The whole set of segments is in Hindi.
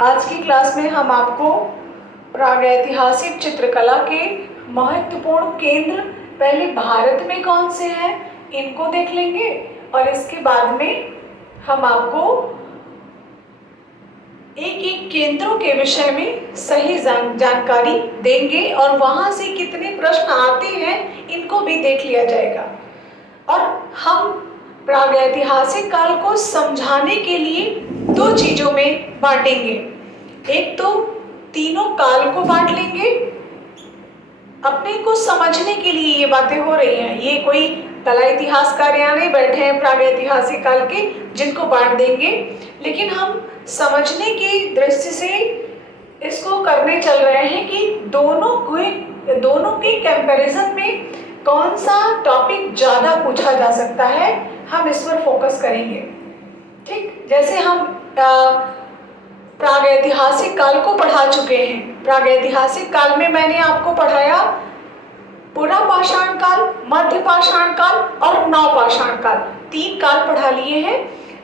आज की क्लास में हम आपको प्रागैतिहासिक चित्रकला के महत्वपूर्ण केंद्र पहले भारत में कौन से हैं इनको देख लेंगे और इसके बाद में हम आपको एक एक केंद्रों के विषय में सही जानकारी देंगे और वहां से कितने प्रश्न आते हैं इनको भी देख लिया जाएगा। और हम प्रागैतिहासिक काल को समझाने के लिए दो चीजों में बांटेंगे। एक तो तीनों काल को बांट लेंगे, अपने को समझने के लिए ये बातें हो रही हैं, ये कोई कला इतिहासकार यहाँ नहीं बैठे हैं प्रागैतिहासिक काल के जिनको बांट देंगे, लेकिन हम समझने की दृष्टि से इसको करने चल रहे हैं कि दोनों के कंपैरिजन में कौन सा टॉपिक ज़्यादा पूछा जा सकता है, हम इस पर फोकस करेंगे। ठीक, जैसे हम प्रागैतिहासिक काल को पढ़ा चुके हैं। प्रागैतिहासिक काल में मैंने आपको पढ़ाया पुरापाषाण काल, मध्यपाषाण काल और नवपाषाण काल, तीन काल पढ़ा लिए हैं।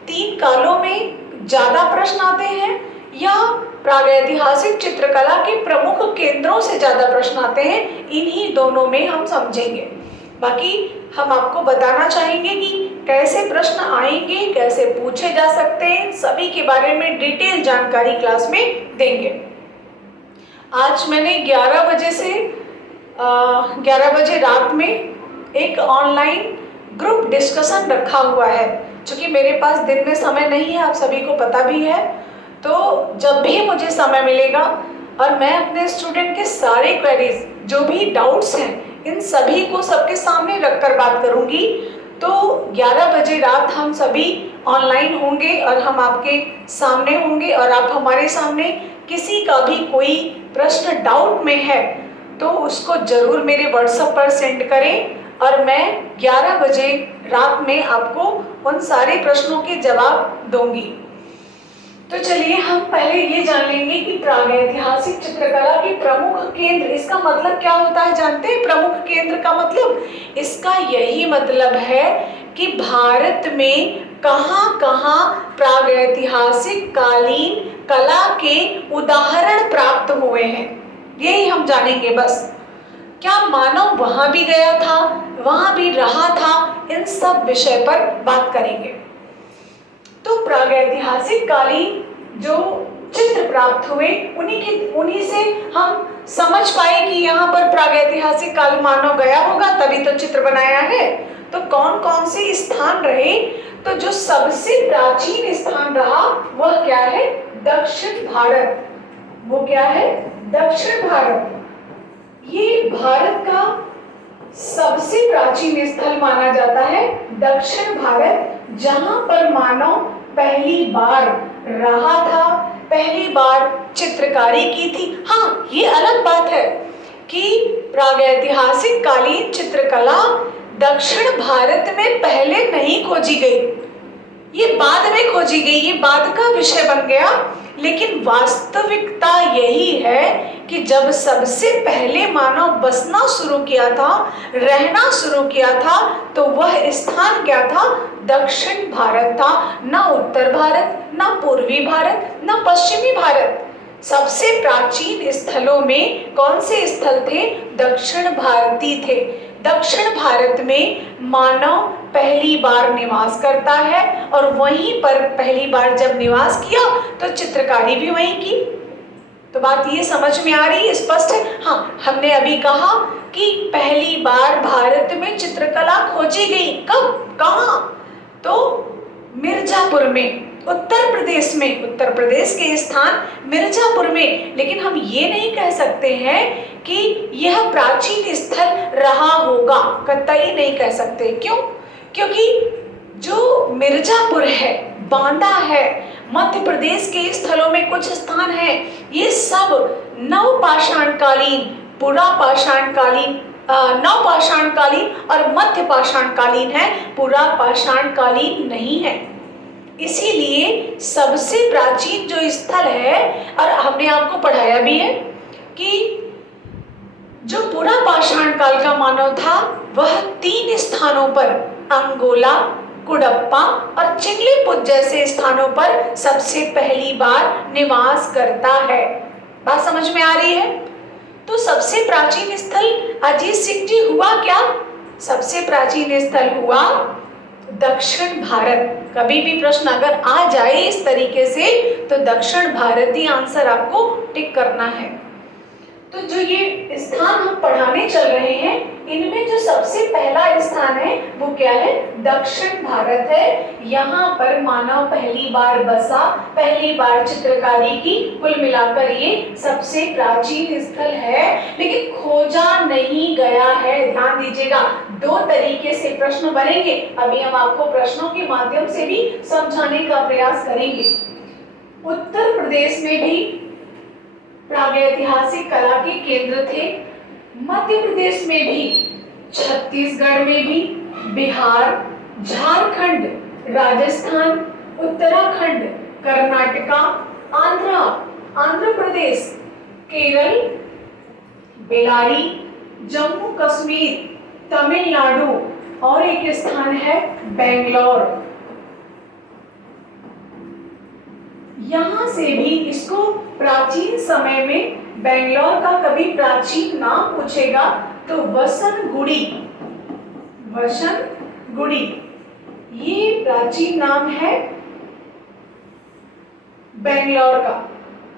तीन कालों में ज़्यादा प्रश्न आते हैं या प्रागैतिहासिक चित्रकला के प्रमुख केंद्रों से ज़्यादा प्रश्न आते हैं, इन्हीं दोनों में हम समझेंगे। बाकी हम आपको बताना चाहेंगे कि कैसे प्रश्न आएंगे, कैसे पूछे जा सकते हैं, सभी के बारे में डिटेल जानकारी क्लास में देंगे। आज मैंने 11 बजे से 11 बजे रात में एक ऑनलाइन ग्रुप डिस्कशन रखा हुआ है। चूँकि मेरे पास दिन में समय नहीं है, आप सभी को पता भी है, तो जब भी मुझे समय मिलेगा और मैं अपने स्टूडेंट के सारे क्वेरीज जो भी डाउट्स हैं इन सभी को सबके सामने रखकर बात करूंगी। तो 11 बजे रात हम सभी ऑनलाइन होंगे और हम आपके सामने होंगे और आप हमारे सामने। किसी का भी कोई प्रश्न डाउट में है तो उसको ज़रूर मेरे व्हाट्सएप पर सेंड करें और मैं 11 बजे रात में आपको उन सारे प्रश्नों के जवाब दूंगी। तो चलिए हम पहले ये जान लेंगे कि प्रागैतिहासिक चित्रकला के प्रमुख केंद्र, इसका मतलब क्या होता है जानते हैं? प्रमुख केंद्र का मतलब, इसका यही मतलब है कि भारत में कहाँ कहाँ प्रागैतिहासिक कालीन कला के उदाहरण प्राप्त हुए हैं, यही हम जानेंगे बस। क्या मानव वहां भी गया था, वहां भी रहा था, इन सब विषय पर बात करेंगे। तो प्रागैतिहासिक कालीन जो चित्र प्राप्त हुए उन्हीं से हम समझ पाए कि यहाँ पर प्रागैतिहासिक काल मानव गया होगा तभी तो चित्र बनाया है। तो कौन कौन से स्थान रहे? तो जो सबसे प्राचीन स्थान रहा वह क्या है? दक्षिण भारत। वो क्या है? दक्षिण भारत। ये भारत का सबसे प्राचीन स्थल माना जाता है दक्षिण भारत, जहां पर मानव पहली बार रहा था, पहली बार चित्रकारी की थी। हाँ, ये अलग बात है कि प्रागैतिहासिक कालीन चित्रकला दक्षिण भारत में पहले नहीं खोजी गई, ये बाद में खोजी गई, ये बाद का विषय बन गया। लेकिन वास्तविकता यही है कि जब सबसे पहले मानव बसना शुरू किया था, रहना शुरू किया था, तो वह स्थान क्या था? दक्षिण भारत था। न उत्तर भारत, न पूर्वी भारत, न पश्चिमी भारत। सबसे प्राचीन स्थलों में कौन से स्थल थे? दक्षिण भारतीय थे। दक्षिण भारत में मानव पहली बार निवास करता है और वहीं पर पहली बार जब निवास किया तो चित्रकारी भी वहीं की। तो बात ये समझ में आ रही है, स्पष्ट है? हाँ, हमने अभी कहा कि पहली बार भारत में चित्रकला खोजी गई। कब, कहाँ? तो मिर्जापुर में, उत्तर प्रदेश में, उत्तर प्रदेश के स्थान मिर्जापुर में। लेकिन हम ये नहीं कह सकते हैं कि यह प्राचीन स्थल रहा होगा, कतई नहीं कह सकते। क्यों? क्योंकि जो मिर्जापुर है, बांदा है, मध्य प्रदेश के स्थलों में कुछ स्थान हैं, ये सब नवपाषाणकालीन, पुरापाषाणकालीन, नवपाषाणकालीन और मध्यपाषाणकालीन है, पुरापाषाणकालीन नहीं है। इसीलिए सबसे प्राचीन जो स्थल है, और हमने आपको पढ़ाया भी है कि जो पुरापाषाण काल का मानव था वह 3 स्थानों पर, अंगोला, कुडप्पा और चिंगलीपुत जैसे स्थानों पर सबसे पहली बार निवास करता है। बात समझ में आ रही है? तो सबसे प्राचीन स्थल अजीत सिंह जी हुआ क्या? सबसे प्राचीन स्थल हुआ दक्षिण भारत। कभी भी प्रश्न अगर आ जाए इस तरीके से तो दक्षिण भारत ही आंसर आपको टिक करना है। तो जो ये स्थान हम पढ़ाने चल रहे हैं इनमें जो सबसे पहला स्थान है वो क्या है? दक्षिण भारत है। यहाँ पर मानव पहली बार बसा, पहली बार चित्रकारी की। कुल मिलाकर ये सबसे प्राचीन स्थल है, लेकिन खोजा नहीं गया है। ध्यान दीजिएगा, दो तरीके से प्रश्न बनेंगे। अभी हम आपको प्रश्नों के माध्यम से भी समझाने का प्रयास करेंगे। उत्तर प्रदेश में भी प्रागैतिहासिक कला के केंद्र थे, मध्य प्रदेश में भी, छत्तीसगढ़ में भी, बिहार, झारखंड, राजस्थान, उत्तराखंड, कर्नाटका, आंध्र प्रदेश, केरल, बेलारी, जम्मू कश्मीर, तमिलनाडु और एक स्थान है बेंगलोर। यहाँ से भी इसको प्राचीन समय में बेंगलोर का कभी प्राचीन नाम पूछेगा तो वसनगुड़ी, वसनगुड़ी ये प्राचीन नाम है बेंगलोर का।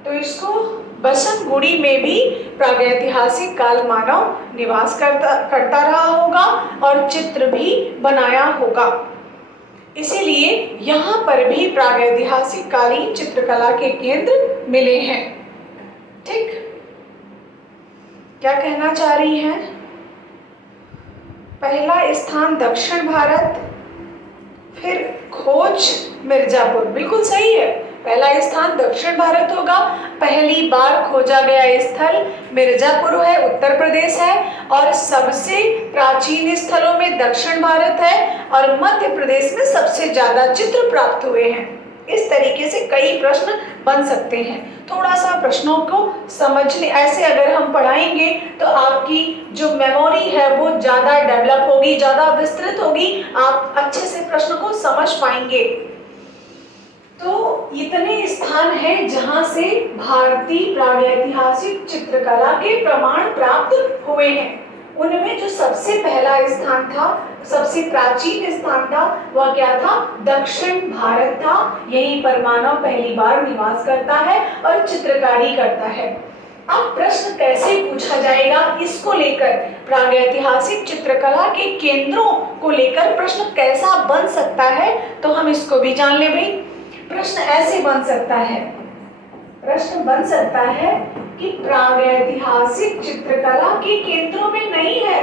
तो इसको वसनगुड़ी में भी प्रागैतिहासिक काल मानव निवास करता रहा होगा और चित्र भी बनाया होगा। इसीलिए यहाँ पर भी प्रागैतिहासिक कालीन चित्रकला के केंद्र मिले हैं। ठीक, क्या कहना चाह रही हैं? पहला स्थान दक्षिण भारत, फिर खोज मिर्जापुर। बिल्कुल सही है, पहला स्थान दक्षिण भारत होगा। पहली बार खोजा गया स्थल मिर्जापुर है, उत्तर प्रदेश है, और सबसे प्राचीन स्थलों में दक्षिण भारत है और मध्य प्रदेश में सबसे ज्यादा चित्र प्राप्त हुए हैं। इस तरीके से कई प्रश्न बन सकते हैं। थोड़ा सा प्रश्नों को समझने, ऐसे अगर हम पढ़ाएंगे तो आपकी जो मेमोरी है वो ज्यादा डेवलप होगी, ज्यादा विस्तृत होगी, आप अच्छे से प्रश्न को समझ पाएंगे। तो इतने स्थान हैं जहां से भारतीय प्रागैतिहासिक चित्रकला के प्रमाण प्राप्त हुए हैं। उनमें जो सबसे पहला स्थान था, सबसे प्राचीन स्थान था, वह क्या था? दक्षिण भारत था। यहीं पर मानव पहली बार निवास करता है और चित्रकारी करता है। अब प्रश्न कैसे पूछा जाएगा इसको लेकर, प्रागैतिहासिक चित्रकला के केंद्रों को लेकर प्रश्न कैसा बन सकता है, तो हम इसको भी जान ले भाई। प्रश्न ऐसे बन सकता है, प्रश्न बन सकता है कि प्रागैतिहासिक चित्रकला के केंद्रों में नहीं है।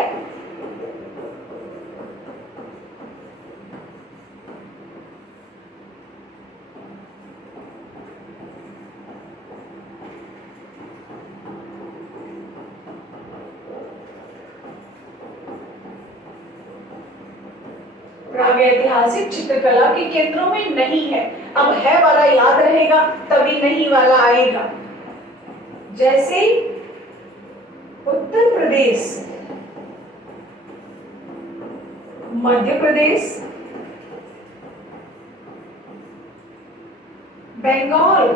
प्रागैतिहासिक चित्रकला के केंद्रों में नहीं है। अब है वाला याद रहेगा तभी नहीं वाला आएगा। जैसे उत्तर प्रदेश, मध्य प्रदेश, बंगाल,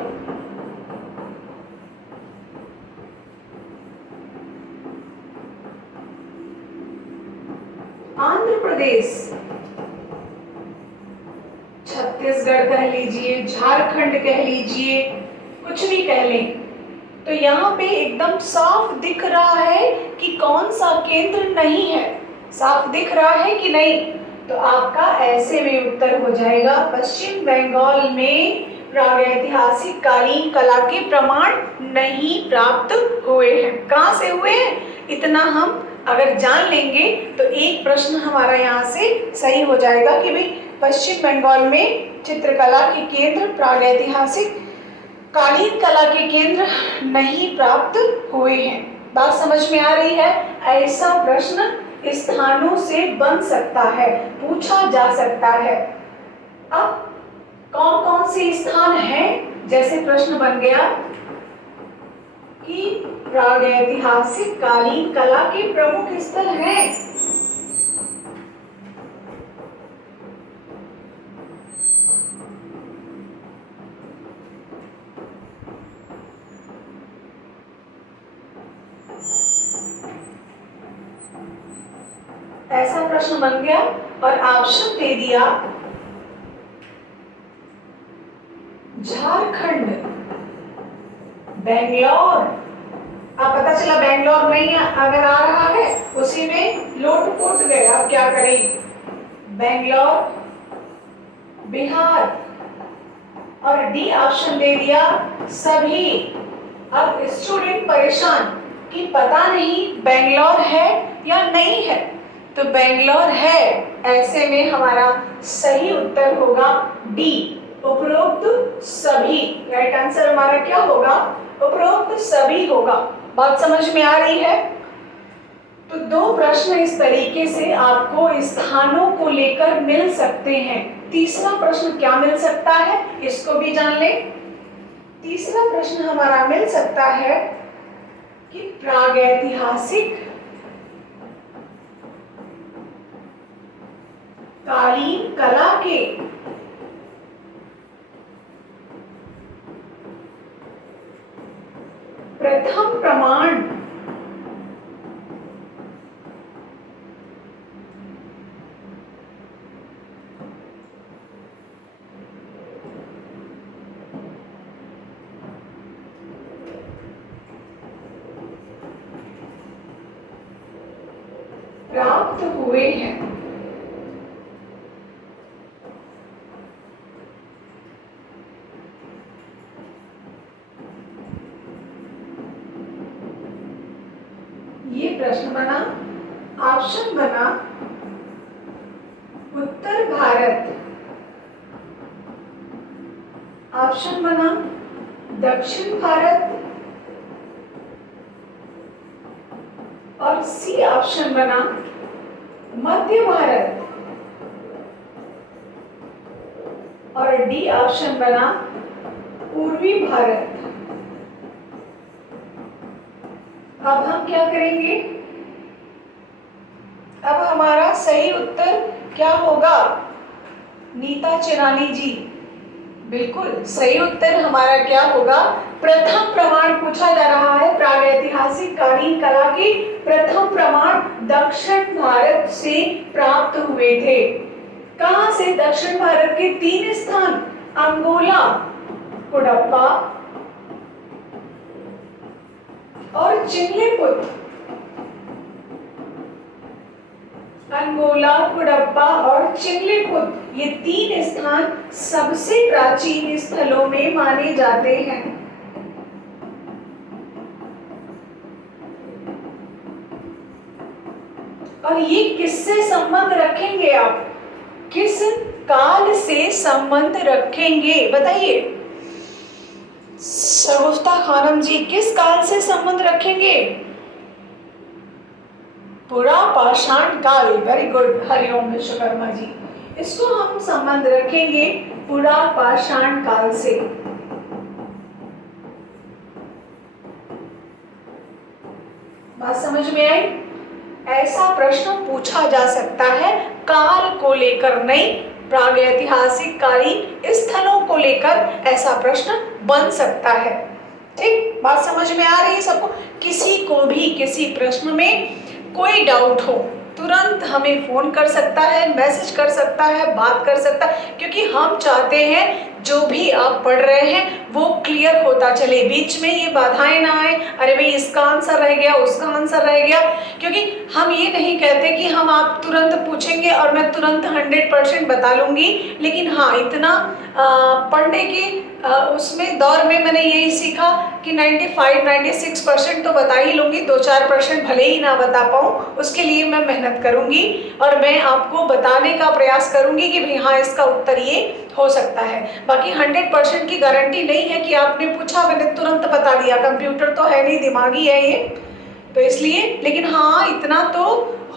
आंध्र प्रदेश, छत्तीसगढ़ कह लीजिए, झारखंड कह लीजिए, कुछ भी कह लें, तो यहाँ पे एकदम साफ दिख रहा है कि कौन सा केंद्र नहीं है। साफ दिख रहा है कि नहीं? तो आपका ऐसे में उत्तर हो जाएगा पश्चिम बंगाल में प्रागैतिहासिक कालीन कला के प्रमाण नहीं प्राप्त हुए हैं। कहाँ से हुए हैं? इतना हम अगर जान लेंगे तो एक प्रश्न हमारा यहाँ से सही हो जाएगा कि भाई पश्चिम बंगाल में चित्रकला के केंद्र, प्रागैतिहासिक कालीन कला के केंद्र नहीं प्राप्त हुए हैं। बात समझ में आ रही है? ऐसा प्रश्न स्थानों से बन सकता है, पूछा जा सकता है। अब कौन कौन से स्थान हैं? जैसे प्रश्न बन गया कि प्रागैतिहासिक कालीन कला के प्रमुख स्थल हैं। ऐसा प्रश्न बन गया और ऑप्शन दे दिया झारखंड, बेंगलोर। अब पता चला बेंगलोर नहीं अगर आ रहा है उसी में लोट पोट गए। अब क्या करें? बेंगलोर, बिहार और डी ऑप्शन दे दिया सभी। अब स्टूडेंट परेशान कि पता नहीं बेंगलोर है या नहीं है, तो बेंगलोर है, ऐसे में हमारा सही उत्तर होगा डी, उपरोक्त सभी। राइट आंसर हमारा क्या होगा? उपरोक्त सभी होगा। बात समझ में आ रही है? तो दो प्रश्न इस तरीके से आपको स्थानों को लेकर मिल सकते हैं। तीसरा प्रश्न क्या मिल सकता है, इसको भी जान ले। तीसरा प्रश्न हमारा मिल सकता है कि प्रागैतिहासिक कालीन कला के प्रथम प्रमाण प्राप्त हुए हैं। ये प्रश्न बना, ऑप्शन बना उत्तर भारत, ऑप्शन बना दक्षिण भारत और सी ऑप्शन बना मध्य भारत और डी ऑप्शन बना पूर्वी भारत। अब हम क्या करेंगे? अब हमारा सही उत्तर क्या होगा? नीता चिरानी जी, बिल्कुल सही उत्तर हमारा क्या होगा? प्रथम प्रमाण पूछा जा रहा है। प्रागैतिहासिक कालीन कला के प्रथम प्रमाण दक्षिण भारत से प्राप्त हुए थे। कहां से? दक्षिण भारत के 3 स्थान, अंगोला, कुडप्पा और चिंगलेपुत। अंगोला, कुडप्पा और चिंगलेपुत, ये 3 स्थान सबसे प्राचीन स्थलों में माने जाते हैं। और ये किससे संबंध रखेंगे आप? किस काल से संबंध रखेंगे बताइए? शगुफ्ता खानम जी, किस काल से संबंध रखेंगे? पुरा पाषाण काल। Very good, Hariom Vishwakarma ji. इसको हम संबंध रखेंगे पुरा पाषाण काल से। बात समझ में आई? ऐसा प्रश्न पूछा जा सकता है, काल को लेकर नहीं, प्रागैतिहासिक कालीन स्थलों को लेकर ऐसा प्रश्न बन सकता है। ठीक, बात समझ में आ रही है सबको? किसी को भी किसी प्रश्न में कोई डाउट हो तुरंत हमें फोन कर सकता है, मैसेज कर सकता है, बात कर सकता है, क्योंकि हम चाहते हैं जो भी आप पढ़ रहे हैं वो क्लियर होता चले, बीच में ये बाधाएं ना आए, अरे भाई इसका आंसर रह गया, उसका आंसर रह गया। क्योंकि हम ये नहीं कहते कि हम आप तुरंत पूछेंगे और मैं तुरंत 100% बता लूंगी, लेकिन हाँ इतना पढ़ने के उसमें दौर में मैंने यही सीखा कि 95-96% तो बता ही लूँगी, 2-4% भले ही ना बता पाऊँ, उसके लिए मैं मेहनत करूँगी और मैं आपको बताने का प्रयास करूँगी कि भाई हाँ इसका उत्तर ये हो सकता है। बाकी 100% की गारंटी नहीं है कि आपने पूछा मैंने तुरंत बता दिया, कंप्यूटर तो है नहीं, दिमागी है ये, तो इसलिए, लेकिन हाँ इतना तो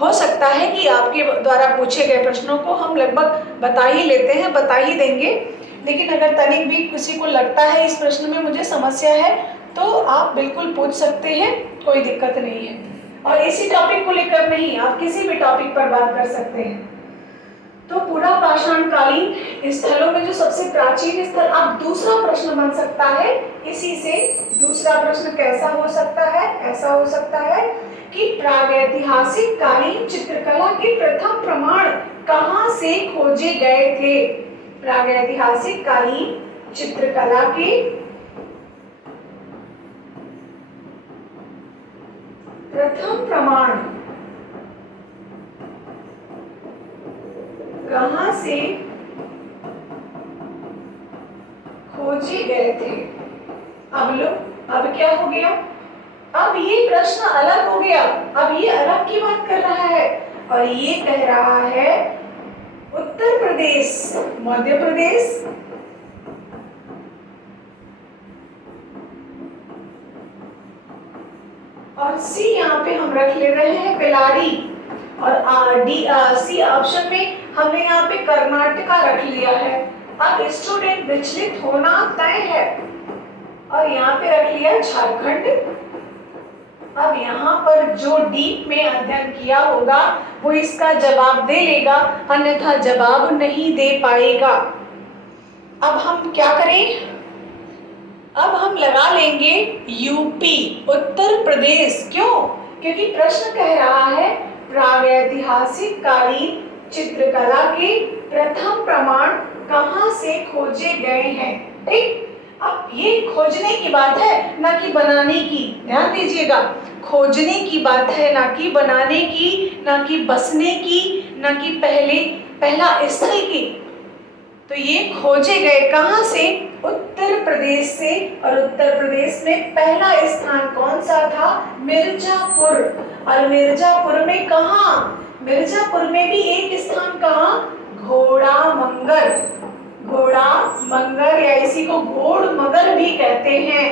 हो सकता है कि आपके द्वारा पूछे गए प्रश्नों को हम लगभग बता ही लेते हैं, बता ही देंगे। लेकिन अगर तनिक भी किसी को लगता है इस प्रश्न में मुझे समस्या है तो आप बिल्कुल पूछ सकते हैं, कोई दिक्कत नहीं है। और इसी टॉपिक को लेकर नहीं, आप किसी भी टॉपिक पर बात कर सकते हैं। तो पूरा पाषाणकालीन स्थलों में जो सबसे प्राचीन स्थल, अब दूसरा प्रश्न बन सकता है इसी से। दूसरा प्रश्न कैसा हो सकता है? ऐसा हो सकता है कि प्रागैतिहासिक कालीन चित्रकला के प्रथम प्रमाण कहां से खोजे गए थे। प्रागैतिहासिक कालीन चित्रकला के प्रथम प्रमाण कहां से खोजे गए थे। अब क्या हो गया, अब ये प्रश्न अलग हो गया, अब ये अलग की बात कर रहा है और ये कह रहा है उत्तर प्रदेश, मध्य प्रदेश और सी यहाँ पे हम रख ले रहे हैं बेलारी और सी ऑप्शन में हमने यहाँ पे कर्नाटका रख लिया है। अब स्टूडेंट विचलित होना तय है और यहाँ पे रख लिया झारखंड। अब यहाँ पर जो डीप में अध्ययन किया होगा वो इसका जवाब दे लेगा, अन्यथा जवाब नहीं दे पाएगा। अब हम क्या करें, अब हम लगा लेंगे यूपी, उत्तर प्रदेश। क्यों? क्योंकि प्रश्न कह रहा है प्रागैतिहासिक कालीन चित्रकला के प्रथम प्रमाण कहां से खोजे गए हैं। ठीक, अब ये खोजने की बात है ना कि बनाने की, ध्यान दीजिएगा, खोजने की बात है ना कि बनाने की, ना कि बसने की, ना कि पहला स्थल की। तो ये खोजे गए कहां से, उत्तर प्रदेश से। और उत्तर प्रदेश में पहला स्थान कौन सा था, मिर्जापुर। और मिर्जापुर में कहां, मिर्जापुर में भी एक स्थान कहां, घोड़ामंगर। घोड़ामंगर या इसी को घोड़मगर भी कहते हैं।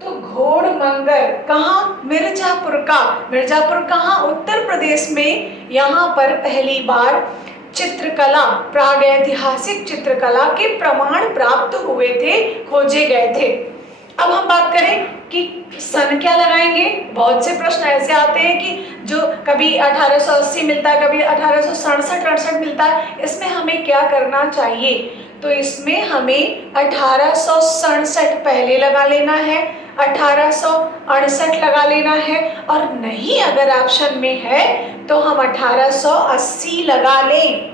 तो घोड़मंगर कहां, मिर्जापुर का। मिर्जापुर कहां, उत्तर प्रदेश में। यहाँ पर पहली बार चित्रकला, प्रागैतिहासिक चित्रकला के प्रमाण प्राप्त हुए थे, खोजे गए थे। अब हम बात करें कि सन क्या लगाएंगे। बहुत से प्रश्न ऐसे आते हैं कि जो कभी 1880 मिलता है, कभी 1867-68 मिलता है। इसमें हमें क्या करना चाहिए, तो इसमें हमें 1867 पहले लगा लेना है, 1868 लगा लेना है, और नहीं अगर ऑप्शन में है तो हम 1880 लगा लें।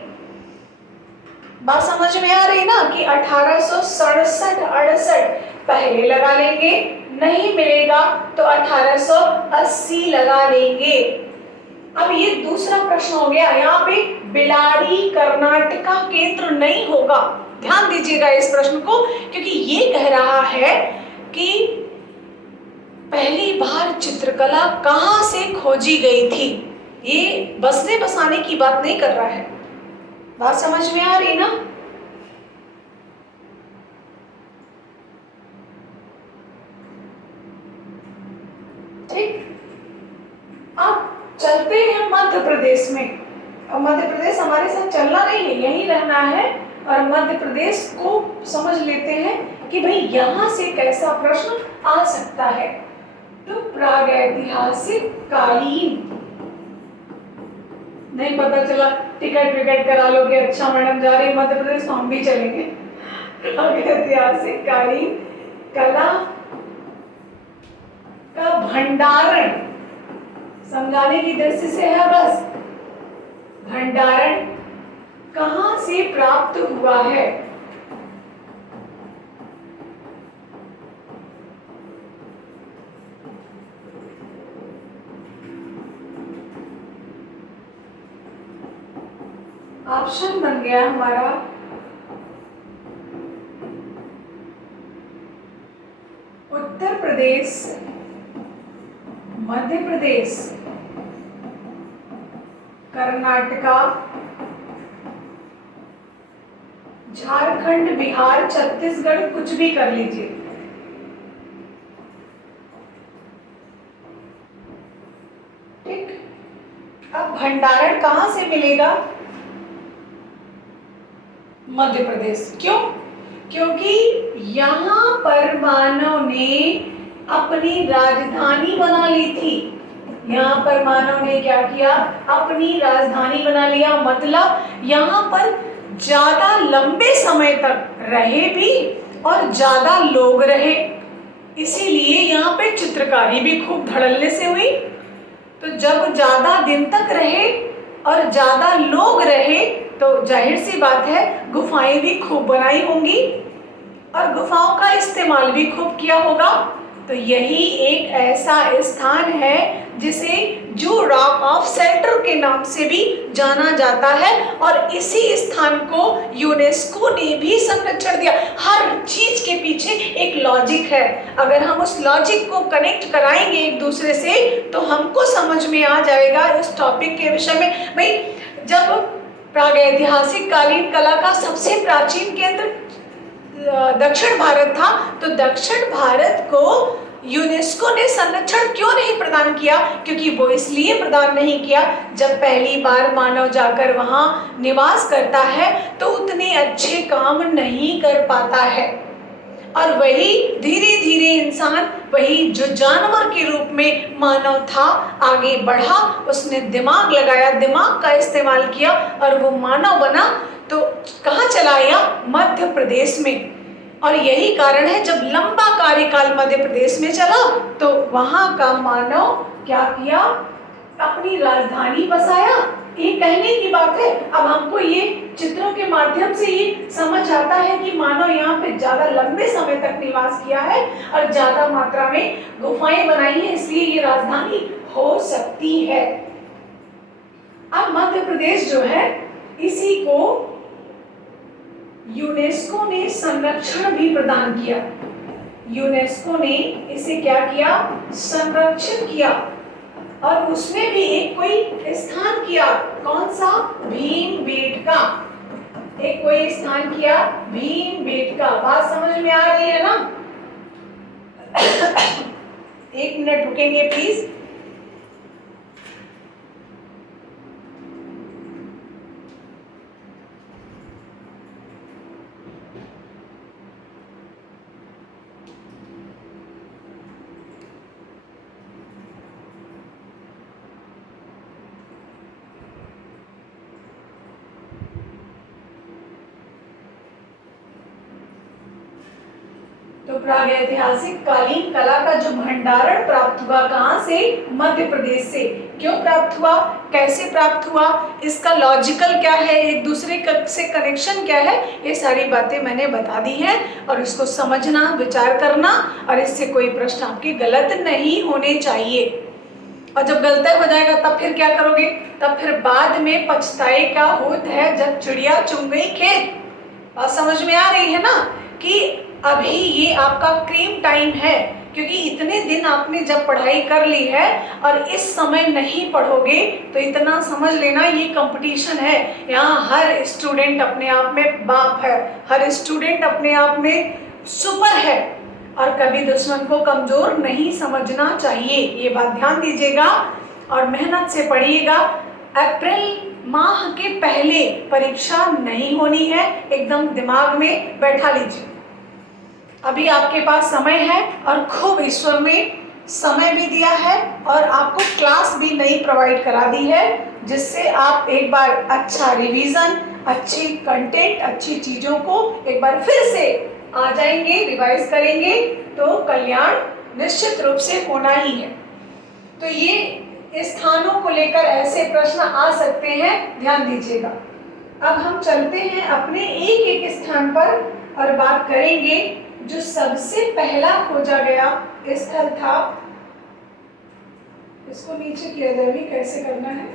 बात समझ में आ रही ना कि 1867-68 पहले लगा लेंगे, नहीं मिलेगा तो 1880 लगा लेंगे। अब ये दूसरा प्रश्न हो गया। यहाँ पे बेलारी कर्नाटका केंद्र नहीं होगा, ध्यान दीजिएगा इस प्रश्न को, क्योंकि ये कह रहा है कि पहली बार चित्रकला कहां से खोजी गई थी। ये बसने बसाने की बात नहीं कर रहा है। बात समझ में आ रही ना। ठीक, अब चलते हैं मध्य प्रदेश में। अब मध्य प्रदेश हमारे साथ चलना नहीं है, यहीं रहना है और मध्य प्रदेश को समझ लेते हैं कि भाई यहां से कैसा प्रश्न आ सकता है। तो प्रागैतिहासिक कालीन, नहीं पता चला टिकट विकेट करा लोगे, अच्छा मैडम जा रही मध्य प्रदेश तो हम भी चलेंगे। प्रागैतिहासिक कालीन कला का भंडारण, समझाने की दृष्टि से है बस, भंडारण कहां से प्राप्त हुआ है। ऑप्शन बन गया हमारा उत्तर प्रदेश, मध्य प्रदेश, कर्नाटका, झारखंड, बिहार, छत्तीसगढ़, कुछ भी कर लीजिए। ठीक, अब भंडारण कहां से मिलेगा, मध्य प्रदेश। क्यों? क्योंकि यहाँ पर मानव ने अपनी राजधानी बना ली थी। यहाँ पर मानव ने क्या किया, अपनी राजधानी बना लिया, मतलब यहाँ पर ज्यादा लंबे समय तक रहे भी और ज्यादा लोग रहे, इसीलिए यहाँ पे चित्रकारी भी खूब धड़ल्ले से हुई। तो जब ज्यादा दिन तक रहे और ज्यादा लोग रहे तो जाहिर सी बात है गुफाएं भी खूब बनाई होंगी और गुफाओं का इस्तेमाल भी खूब किया होगा। तो यही एक ऐसा स्थान है जिसे जू रॉक ऑफ सेंटर के नाम से भी जाना जाता है और इसी स्थान को यूनेस्को ने भी संरक्षण दिया। हर चीज के पीछे एक लॉजिक है, अगर हम उस लॉजिक को कनेक्ट कराएंगे एक दूसरे से तो हमको समझ में आ जाएगा इस टॉपिक के विषय में। भाई जब प्रागैतिहासिक कालीन कला का सबसे प्राचीन केंद्र दक्षिण भारत था तो दक्षिण भारत को यूनेस्को ने संरक्षण क्यों नहीं प्रदान किया? क्योंकि वो इसलिए प्रदान नहीं किया, जब पहली बार मानव जाकर वहां निवास करता है तो उतने अच्छे काम नहीं कर पाता है और वही धीरे धीरे इंसान वही जो जानवर के रूप में मानव था आगे बढ़ा, उसने दिमाग लगाया, दिमाग का इस्तेमाल किया और वो मानव बना। तो कहाँ चला आया? मध्य प्रदेश में। और यही कारण है जब लंबा कार्यकाल मध्य प्रदेश में चला तो वहां का मानव क्या किया? अपनी राजधानी बसाया। ये कहने की बात है। अब हमको ये चित्रों के माध्यम से ये समझ आता है कि मानव यहाँ पे ज्यादा लंबे समय तक निवास किया है और ज्यादा मात्रा में गुफाएं बनाई है, इसलिए ये राजधानी हो सकती है। अब मध्य प्रदेश जो है इसी को यूनेस्को ने संरक्षण भी प्रदान किया। यूनेस्को ने इसे क्या किया? संरक्षित किया और उसमें भी एक कोई स्थान किया। कौन सा? भीमबेटका। एक कोई स्थान किया भीमबेटका। बात समझ में आ रही है ना? एक मिनट रुकेंगे प्लीज। तो प्रागैतिहासिक कालीन कला का जो भंडारण प्राप्त हुआ कहाँ से? मध्य प्रदेश से। क्यों प्राप्त हुआ? कैसे प्राप्त हुआ? इसका लॉजिकल क्या है? एक दूसरे से कनेक्शन क्या है? ये सारी बातें मैंने बता दी हैं और इसको समझना, विचार करना और इससे कोई प्रश्न आपके गलत नहीं होने चाहिए। और जब गलत हो जाएगा तब फिर क्या करोगे? तब फिर बाद में पछताए का होत है जब चिड़िया चुग गई खेत। बात समझ में आ रही है ना कि अभी ये आपका क्रीम टाइम है, क्योंकि इतने दिन आपने जब पढ़ाई कर ली है और इस समय नहीं पढ़ोगे तो इतना समझ लेना ये कंपटीशन है। यहाँ हर स्टूडेंट अपने आप में बाप है, हर स्टूडेंट अपने आप में सुपर है और कभी दुश्मन को कमजोर नहीं समझना चाहिए। ये बात ध्यान दीजिएगा और मेहनत से पढ़िएगा। अप्रैल माह के पहले परीक्षा नहीं होनी है, एकदम दिमाग में बैठा लीजिए। अभी आपके पास समय है और खूब ईश्वर ने समय भी दिया है और आपको क्लास भी नई प्रोवाइड करा दी है, जिससे आप एक बार अच्छा रिवीजन, अच्छी कंटेंट, अच्छी चीज़ों को एक बार फिर से आ जाएंगे, रिवाइज करेंगे तो कल्याण निश्चित रूप से होना ही है। तो ये स्थानों को लेकर ऐसे प्रश्न आ सकते हैं, ध्यान दीजिएगा। अब हम चलते हैं अपने एक एक स्थान पर और बात करेंगे जो सबसे पहला खोजा गया स्थल था। इसको नीचे किया जाए भी कैसे करना है?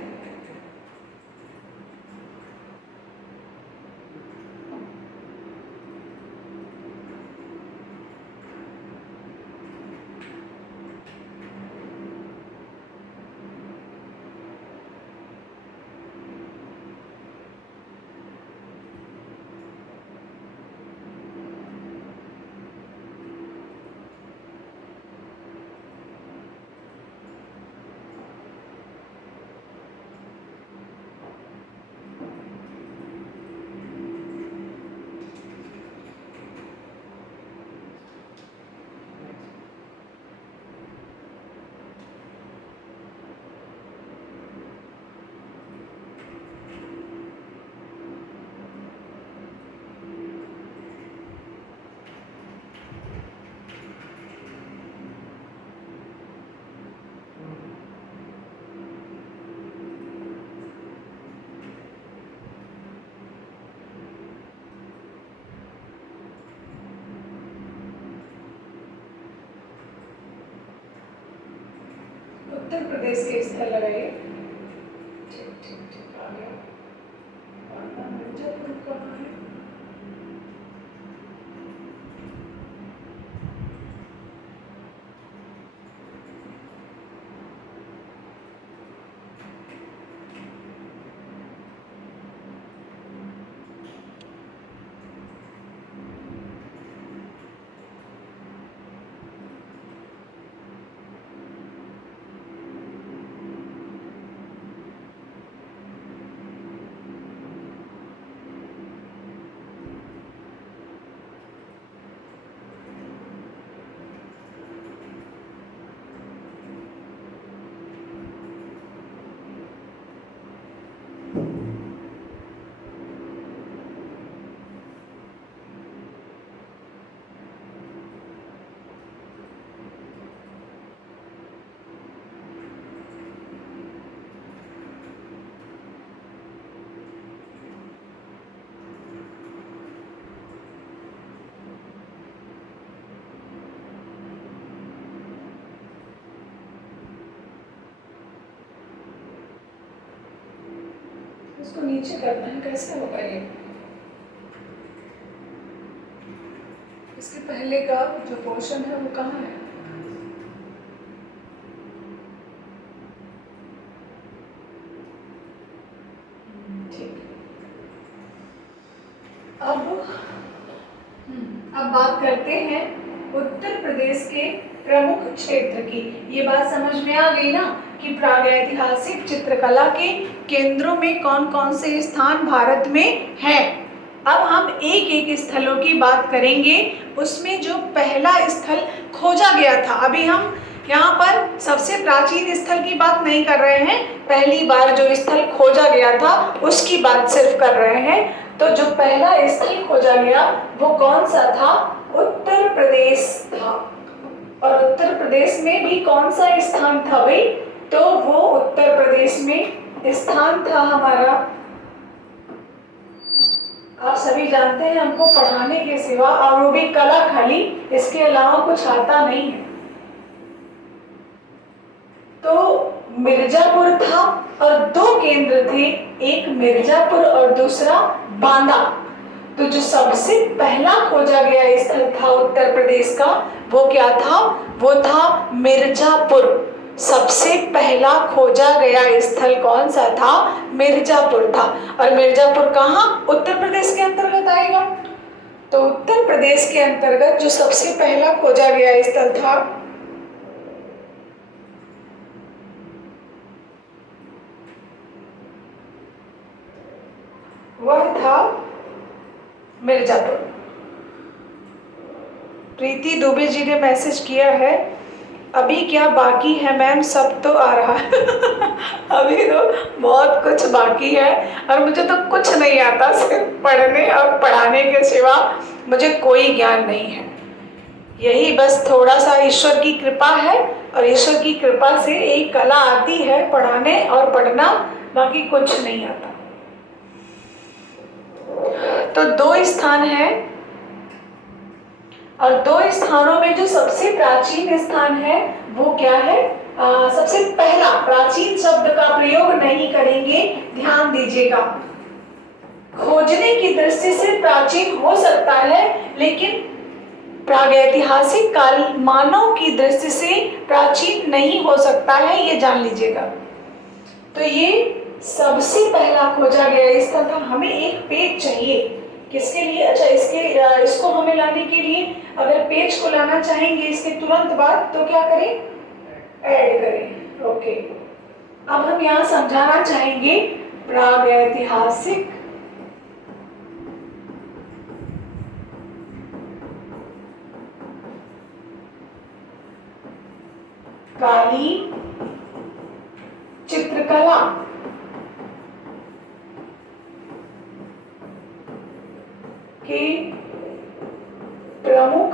उत्तर प्रदेश के स्थल लगाइए। ठीक ठीक ठीक, आ गया। और मिर्जापुर कहाँ है? इसको नीचे करना है, कैसे होगा ये? इसके पहले का जो पोर्शन है वो कहाँ है? ठीक। अब बात करते हैं उत्तर प्रदेश के प्रमुख क्षेत्र की। ये बात समझ में आ गई ना कि प्रागैतिहासिक चित्रकला के केंद्रों में कौन कौन से स्थान भारत में हैं। अब हम एक एक स्थलों की बात करेंगे। उसमें जो पहला स्थल खोजा गया था, अभी हम यहाँ पर सबसे प्राचीन स्थल की बात नहीं कर रहे हैं, पहली बार जो स्थल खोजा गया था उसकी बात सिर्फ कर रहे हैं। तो जो पहला स्थल खोजा गया वो कौन सा था? उत्तर प्रदेश था। और उत्तर प्रदेश में भी कौन सा स्थान था भाई? तो वो उत्तर प्रदेश में स्थान था हमारा, आप सभी जानते हैं हमको पढ़ाने के सिवा, और वो भी कला खाली, इसके अलावा कुछ आता नहीं है। तो मिर्जापुर था और दो केंद्र थे, एक मिर्जापुर और दूसरा बांदा। तो जो सबसे पहला खोजा गया स्थल था उत्तर प्रदेश का वो क्या था? वो था मिर्जापुर। सबसे पहला खोजा गया स्थल कौन सा था? मिर्जापुर था। और मिर्जापुर कहाँ? उत्तर प्रदेश के अंतर्गत आएगा। तो उत्तर प्रदेश के अंतर्गत जो सबसे पहला खोजा गया स्थल था वह था मिर्जापुर। प्रीति दुबे जी ने मैसेज किया है, अभी क्या बाकी है मैम, सब तो आ रहा है। अभी तो बहुत कुछ बाकी है और मुझे तो कुछ नहीं आता, सिर्फ पढ़ने और पढ़ाने के सिवा मुझे कोई ज्ञान नहीं है। यही बस थोड़ा सा ईश्वर की कृपा है, और ईश्वर की कृपा से एक कला आती है पढ़ाने और पढ़ना, बाकी कुछ नहीं आता। तो दो स्थान है और दो स्थानों में जो सबसे प्राचीन स्थान है वो क्या है? सबसे पहला, प्राचीन शब्द का प्रयोग नहीं करेंगे, ध्यान दीजिएगा। खोजने की दृष्टि से प्राचीन हो सकता है, लेकिन प्रागैतिहासिक काल मानव की दृष्टि से प्राचीन नहीं हो सकता है, ये जान लीजिएगा। तो ये सबसे पहला खोजा गया स्थल था। हमें एक पेज चाहिए, किसके लिए? अच्छा, इसको हमें लाने के लिए अगर पेज को लाना चाहेंगे इसके तुरंत बाद तो क्या करें? ऐड करें। ओके, अब हम यहाँ समझाना चाहेंगे प्रागैतिहासिक कालीन चित्रकला के प्रमुख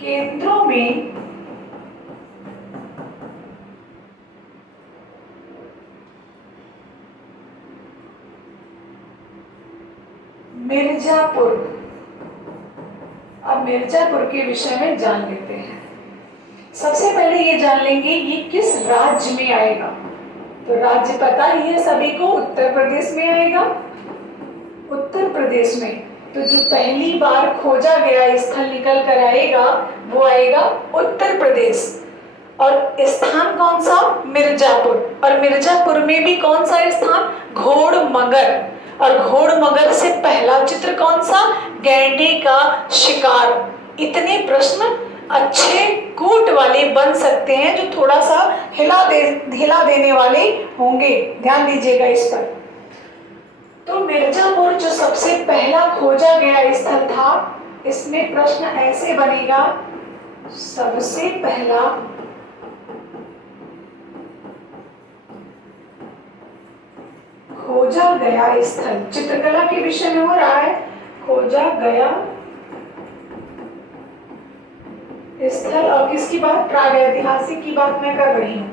केंद्रों में मिर्जापुर। अब मिर्जापुर के विषय में जान लेते हैं। सबसे पहले ये जान लेंगे ये किस राज्य में आएगा। तो राज्य पता ही है सभी को, उत्तर प्रदेश में आएगा। उत्तर प्रदेश में तो जो पहली बार खोजा गया स्थल निकल कर आएगा वो आएगा उत्तर प्रदेश। और स्थान कौन सा? मिर्जापुर। और मिर्जापुर में भी कौन सा स्थान? घोड़मगर। और घोड़मगर से पहला चित्र कौन सा? गैंडे का शिकार। इतने प्रश्न अच्छे कूट वाले बन सकते हैं जो थोड़ा सा हिला देने वाले होंगे, ध्यान दीजिएगा इस पर। तो मिर्जापुर जो सबसे पहला खोजा गया स्थल था, इसमें प्रश्न ऐसे बनेगा, सबसे पहला खोजा गया स्थल, चित्रकला के विषय में हो रहा है, खोजा गया स्थल। और किसकी बात? प्रागैतिहासिक की बात मैं कर रही हूँ,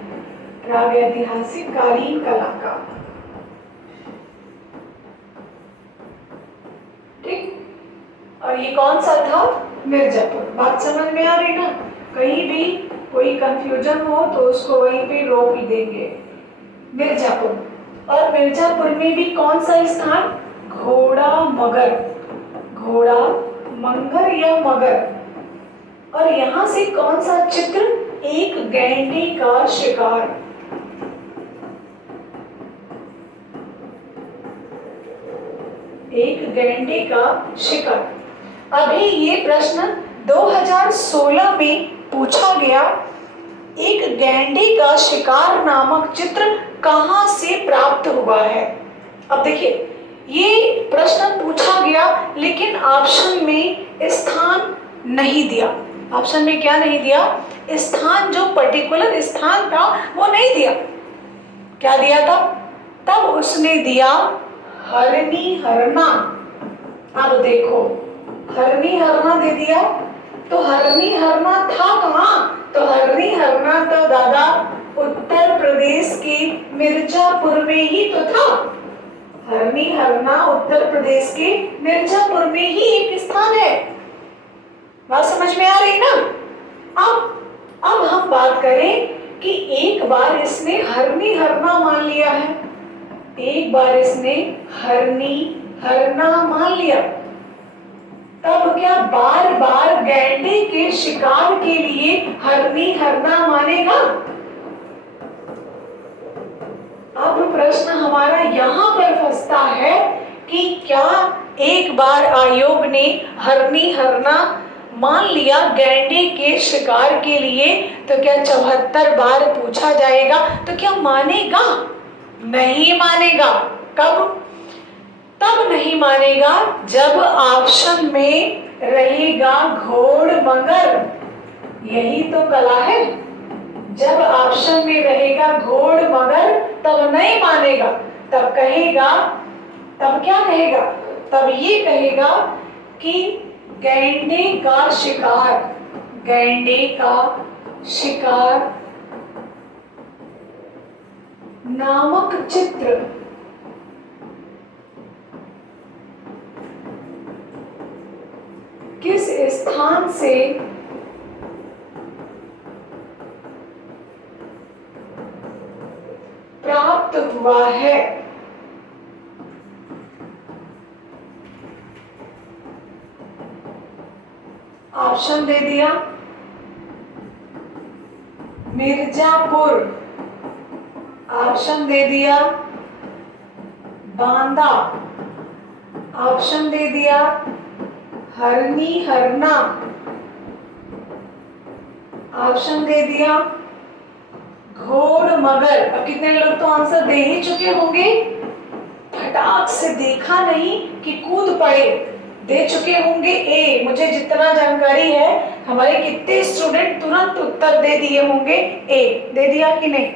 प्रागैतिहासिक कालीन कला का। ठीक। और ये कौन सा था? मिर्जापुर। बात समझ में आ रही ना? कहीं भी कोई कंफ्यूजन हो तो उसको वहीं पे रोक देंगे। मिर्जापुर। और मिर्जापुर में भी कौन सा स्थान? घोड़ामगर। घोड़ा मंगर या मगर। और यहां से कौन सा चित्र? एक गैंडे का शिकार। एक गैंडे का शिकार। अभी ये प्रश्न 2016 में पूछा गया, एक गैंडे का शिकार नामक चित्र कहां से प्राप्त हुआ है। अब देखिए, ये प्रश्न पूछा गया लेकिन ऑप्शन में स्थान नहीं दिया। ऑप्शन में क्या नहीं दिया? स्थान, जो पर्टिकुलर स्थान था वो नहीं दिया। क्या दिया था? तब उसने दिया हरनी हरना। अब देखो, हरनी हरना दे दिया, तो हरनी हरना था कहाँ? तो हरनी हरना तो दादा उत्तर प्रदेश के मिर्जापुर में ही तो था। हरनी हरना उत्तर प्रदेश के मिर्जापुर में ही एक स्थान है। बात समझ में आ रही ना? अब हम बात करें कि एक बार इसने हरनी हरना मान लिया है, एक बार इसने हरनी हरना मान लिया, तब क्या बार बार गैंडे के शिकार के लिए हरनी हरना मानेगा? अब प्रश्न हमारा यहाँ पर फंसता है कि क्या एक बार आयोग ने हरनी हरना मान लिया गैंडे के शिकार के लिए, तो क्या 74 बार पूछा जाएगा तो क्या मानेगा? नहीं मानेगा। कब? तब नहीं मानेगा जब ऑप्शन में रहेगा घोड़मगर। यही तो कला है, जब ऑप्शन में रहेगा घोड़मगर तब नहीं मानेगा। तब कहेगा, तब क्या कहेगा? तब ये कहेगा कि गैंडे का शिकार, गैंडे का शिकार नामक चित्र किस स्थान से प्राप्त हुआ है। ऑप्शन दे दिया, मिर्जापुर, ऑप्शन दे दिया बांदा, ऑप्शन दे दिया हरनी हरना, ऑप्शन दे दिया घोड़मगर। अब कितने लोग तो आंसर दे ही चुके होंगे, फटाक से देखा नहीं कि कूद पड़े, दे चुके होंगे ए। मुझे जितना जानकारी है हमारे कितने स्टूडेंट तुरंत उत्तर दे दिए होंगे ए। दे दिया कि नहीं?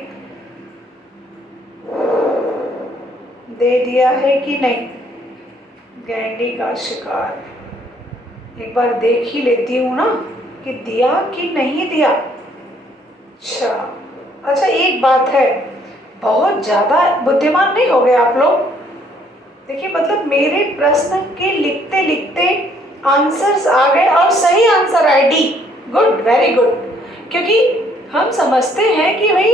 दे दिया है कि नहीं? गैंडे का शिकार एक बार देख ही लेती हूँ ना कि दिया कि नहीं दिया। अच्छा एक बात है, बहुत ज्यादा बुद्धिमान नहीं हो गए आप लोग। देखिए मतलब मेरे प्रश्न के लिखते लिखते आंसर्स आ गए और सही आंसर आए डी। Good, very good. क्योंकि हम समझते हैं कि भाई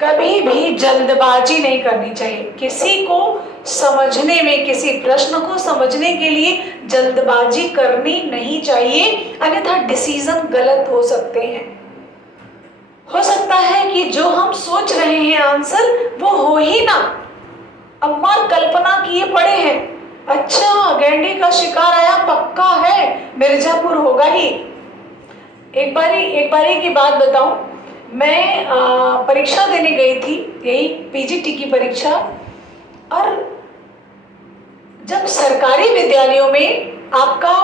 कभी भी जल्दबाजी नहीं करनी चाहिए। किसी को समझने में, किसी प्रश्न को समझने के लिए जल्दबाजी करनी नहीं चाहिए, अन्यथा डिसीजन गलत हो सकते हैं। हो सकता है कि जो हम सोच रहे हैं आंसर वो हो ही ना। अम्मा कल्पना किए पड़े हैं, अच्छा गैंडे का शिकार आया, पक्का है मिर्जापुर होगा ही। एक बारी की बात बताऊं, मैं परीक्षा देने गई थी, यही पीजीटी की परीक्षा। और जब सरकारी विद्यालयों में आपका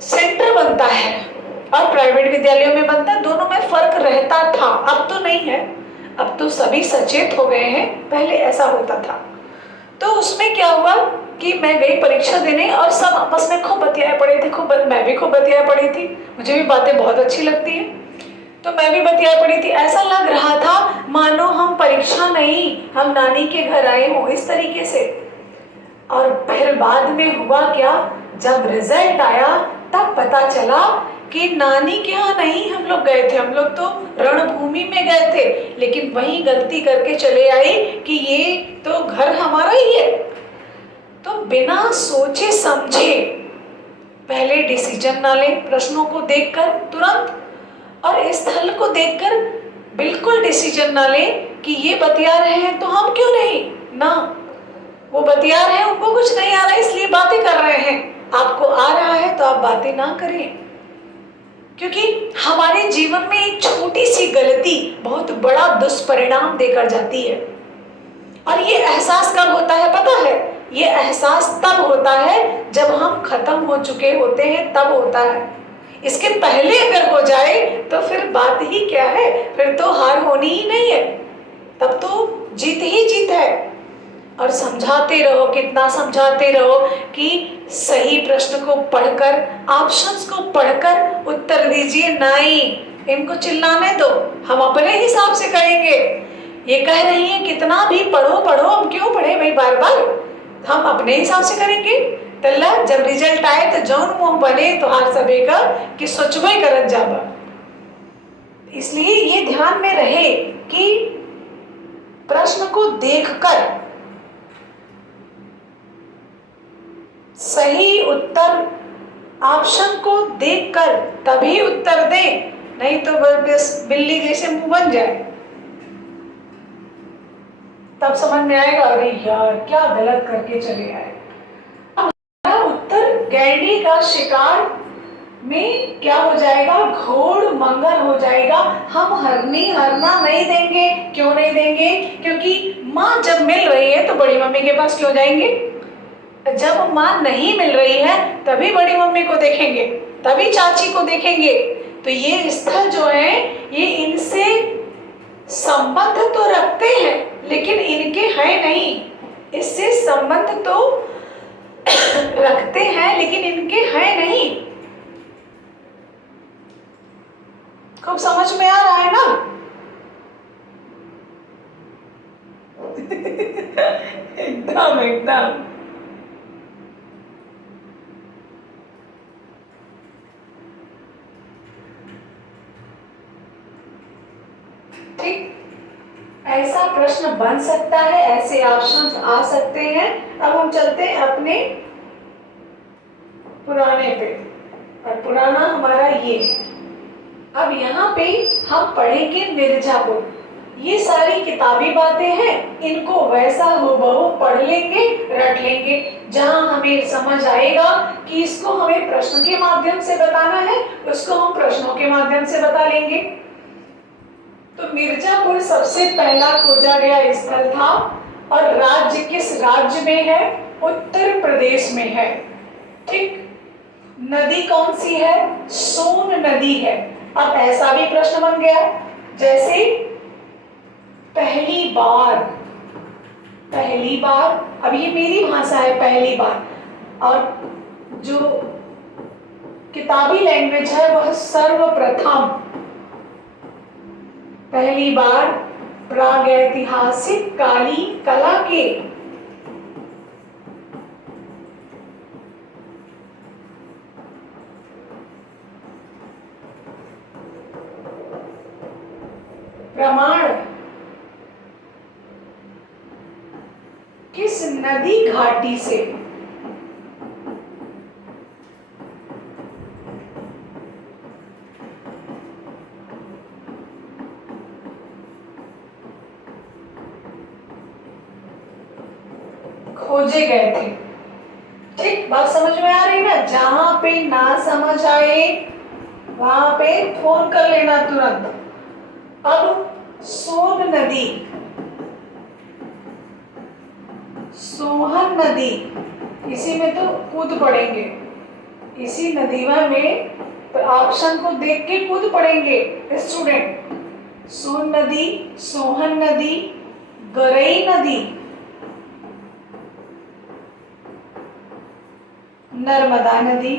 सेंटर बनता है और प्राइवेट विद्यालयों में बनता है, दोनों में फर्क रहता था। अब तो नहीं है, अब तो सभी सचेत हो गए हैं, पहले ऐसा होता था। तो उसमें क्या हुआ कि मैं गई परीक्षा देने और सब आपस में खूब बतियाए पड़े थे, मैं भी खूब बतियाए पड़ी थी, मुझे भी बातें बहुत अच्छी लगती हैं, तो मैं भी बतियाए पड़ी थी। ऐसा लग रहा था मानो हम परीक्षा नहीं, हम नानी के घर आए हों, इस तरीके से। और फिर बाद में हुआ क्या, जब रिजल्ट आया तब पता चला कि नानी के यहाँ नहीं हम लोग गए थे, हम लोग तो रणभूमि में गए थे, लेकिन वही गलती करके चले आई कि ये तो घर हमारा ही है। तो बिना सोचे समझे पहले डिसीजन ना लें, प्रश्नों को देखकर तुरंत और स्थल को देखकर बिल्कुल डिसीजन ना लें कि ये बतिया रहे हैं तो हम क्यों नहीं ना, वो बतिया रहे हैं, उनको कुछ नहीं आ रहा है इसलिए बातें कर रहे हैं, आपको आ रहा है तो आप बातें ना करें। क्योंकि हमारे जीवन में एक छोटी सी गलती बहुत बड़ा दुष्परिणाम देकर जाती है। और ये एहसास कब होता है पता है, ये एहसास तब होता है जब हम खत्म हो चुके होते हैं, तब होता है। इसके पहले अगर हो जाए तो फिर बात ही क्या है, फिर तो हार होनी ही नहीं है, तब तो जीत ही जीत है। और समझाते रहो, कितना समझाते रहो कि सही प्रश्न को पढ़कर, ऑप्शंस को पढ़कर उत्तर दीजिए। नहीं, इनको चिल्लाने दो, हम अपने हिसाब से करेंगे। ये कह रही है कितना भी पढ़ो पढ़ो, हम क्यों पढ़े भाई बार बार, हम अपने हिसाब से करेंगे। तल्ला जब रिजल्ट आए तो जौन मुंह बने तो हार सबे का कि सोचबे करत जाबा। इसलिए ये ध्यान में रहे कि प्रश्न को देखकर सही उत्तर, ऑप्शन को देखकर तभी उत्तर दें, नहीं तो बस बिल्ली जैसे मुंह बन जाए। तब समझ में आएगा अरे यार क्या गलत करके चले आए। हमारा उत्तर गैंडी का शिकार में क्या हो जाएगा, घोड़ मंगर हो जाएगा। हम हरना नहीं देंगे। क्यों नहीं देंगे, क्योंकि माँ जब मिल रही है तो बड़ी मम्मी के पास क्यों जाएंगे, जब माँ नहीं मिल रही है तभी बड़ी मम्मी को देखेंगे, तभी चाची को देखेंगे। तो ये स्थल जो है ये इनसे संबंध तो रखते हैं लेकिन इनके हैं नहीं, इससे संबंध तो रखते हैं लेकिन इनके हैं नहीं। खूब समझ में आ रहा है ना? एकदम एकदम ठीक, ऐसा प्रश्न बन सकता है, ऐसे ऑप्शंस आ सकते हैं। अब हम चलते हैं अपने पुराने पे, और पुराना हमारा ये है। अब यहाँ पे हम पढ़ेंगे मिर्जापुर। ये सारी किताबी बातें हैं, इनको वैसा हूबहू पढ़ लेंगे, रट लेंगे। जहाँ हमें समझ आएगा कि इसको हमें प्रश्न के माध्यम से बताना है, उसको हम प्रश्नों के माध्यम से बता लेंगे। तो मिर्जापुर सबसे पहला खोजा गया स्थल था, और राज्य किस राज्य में है, उत्तर प्रदेश में है। ठीक, नदी कौन सी है, सोन नदी है। अब ऐसा भी प्रश्न बन गया जैसे पहली बार, अब ये मेरी भाषा है पहली बार, और जो किताबी लैंग्वेज है वह सर्वप्रथम। पहली बार प्रागैतिहासिक कालीन कला के प्रमाण किस नदी घाटी से खोजे गए थे। ठीक, बात समझ में आ रही ना? जहां पे ना समझ आए वहां पे फोन कर लेना तुरंत। अब सोन नदी, सोहन नदी, इसी में तो कूद पड़ेंगे, इसी नदी में ऑप्शन को देख के कूद पड़ेंगे स्टूडेंट। सोन नदी, सोहन नदी, गरई नदी, नर्मदा नदी,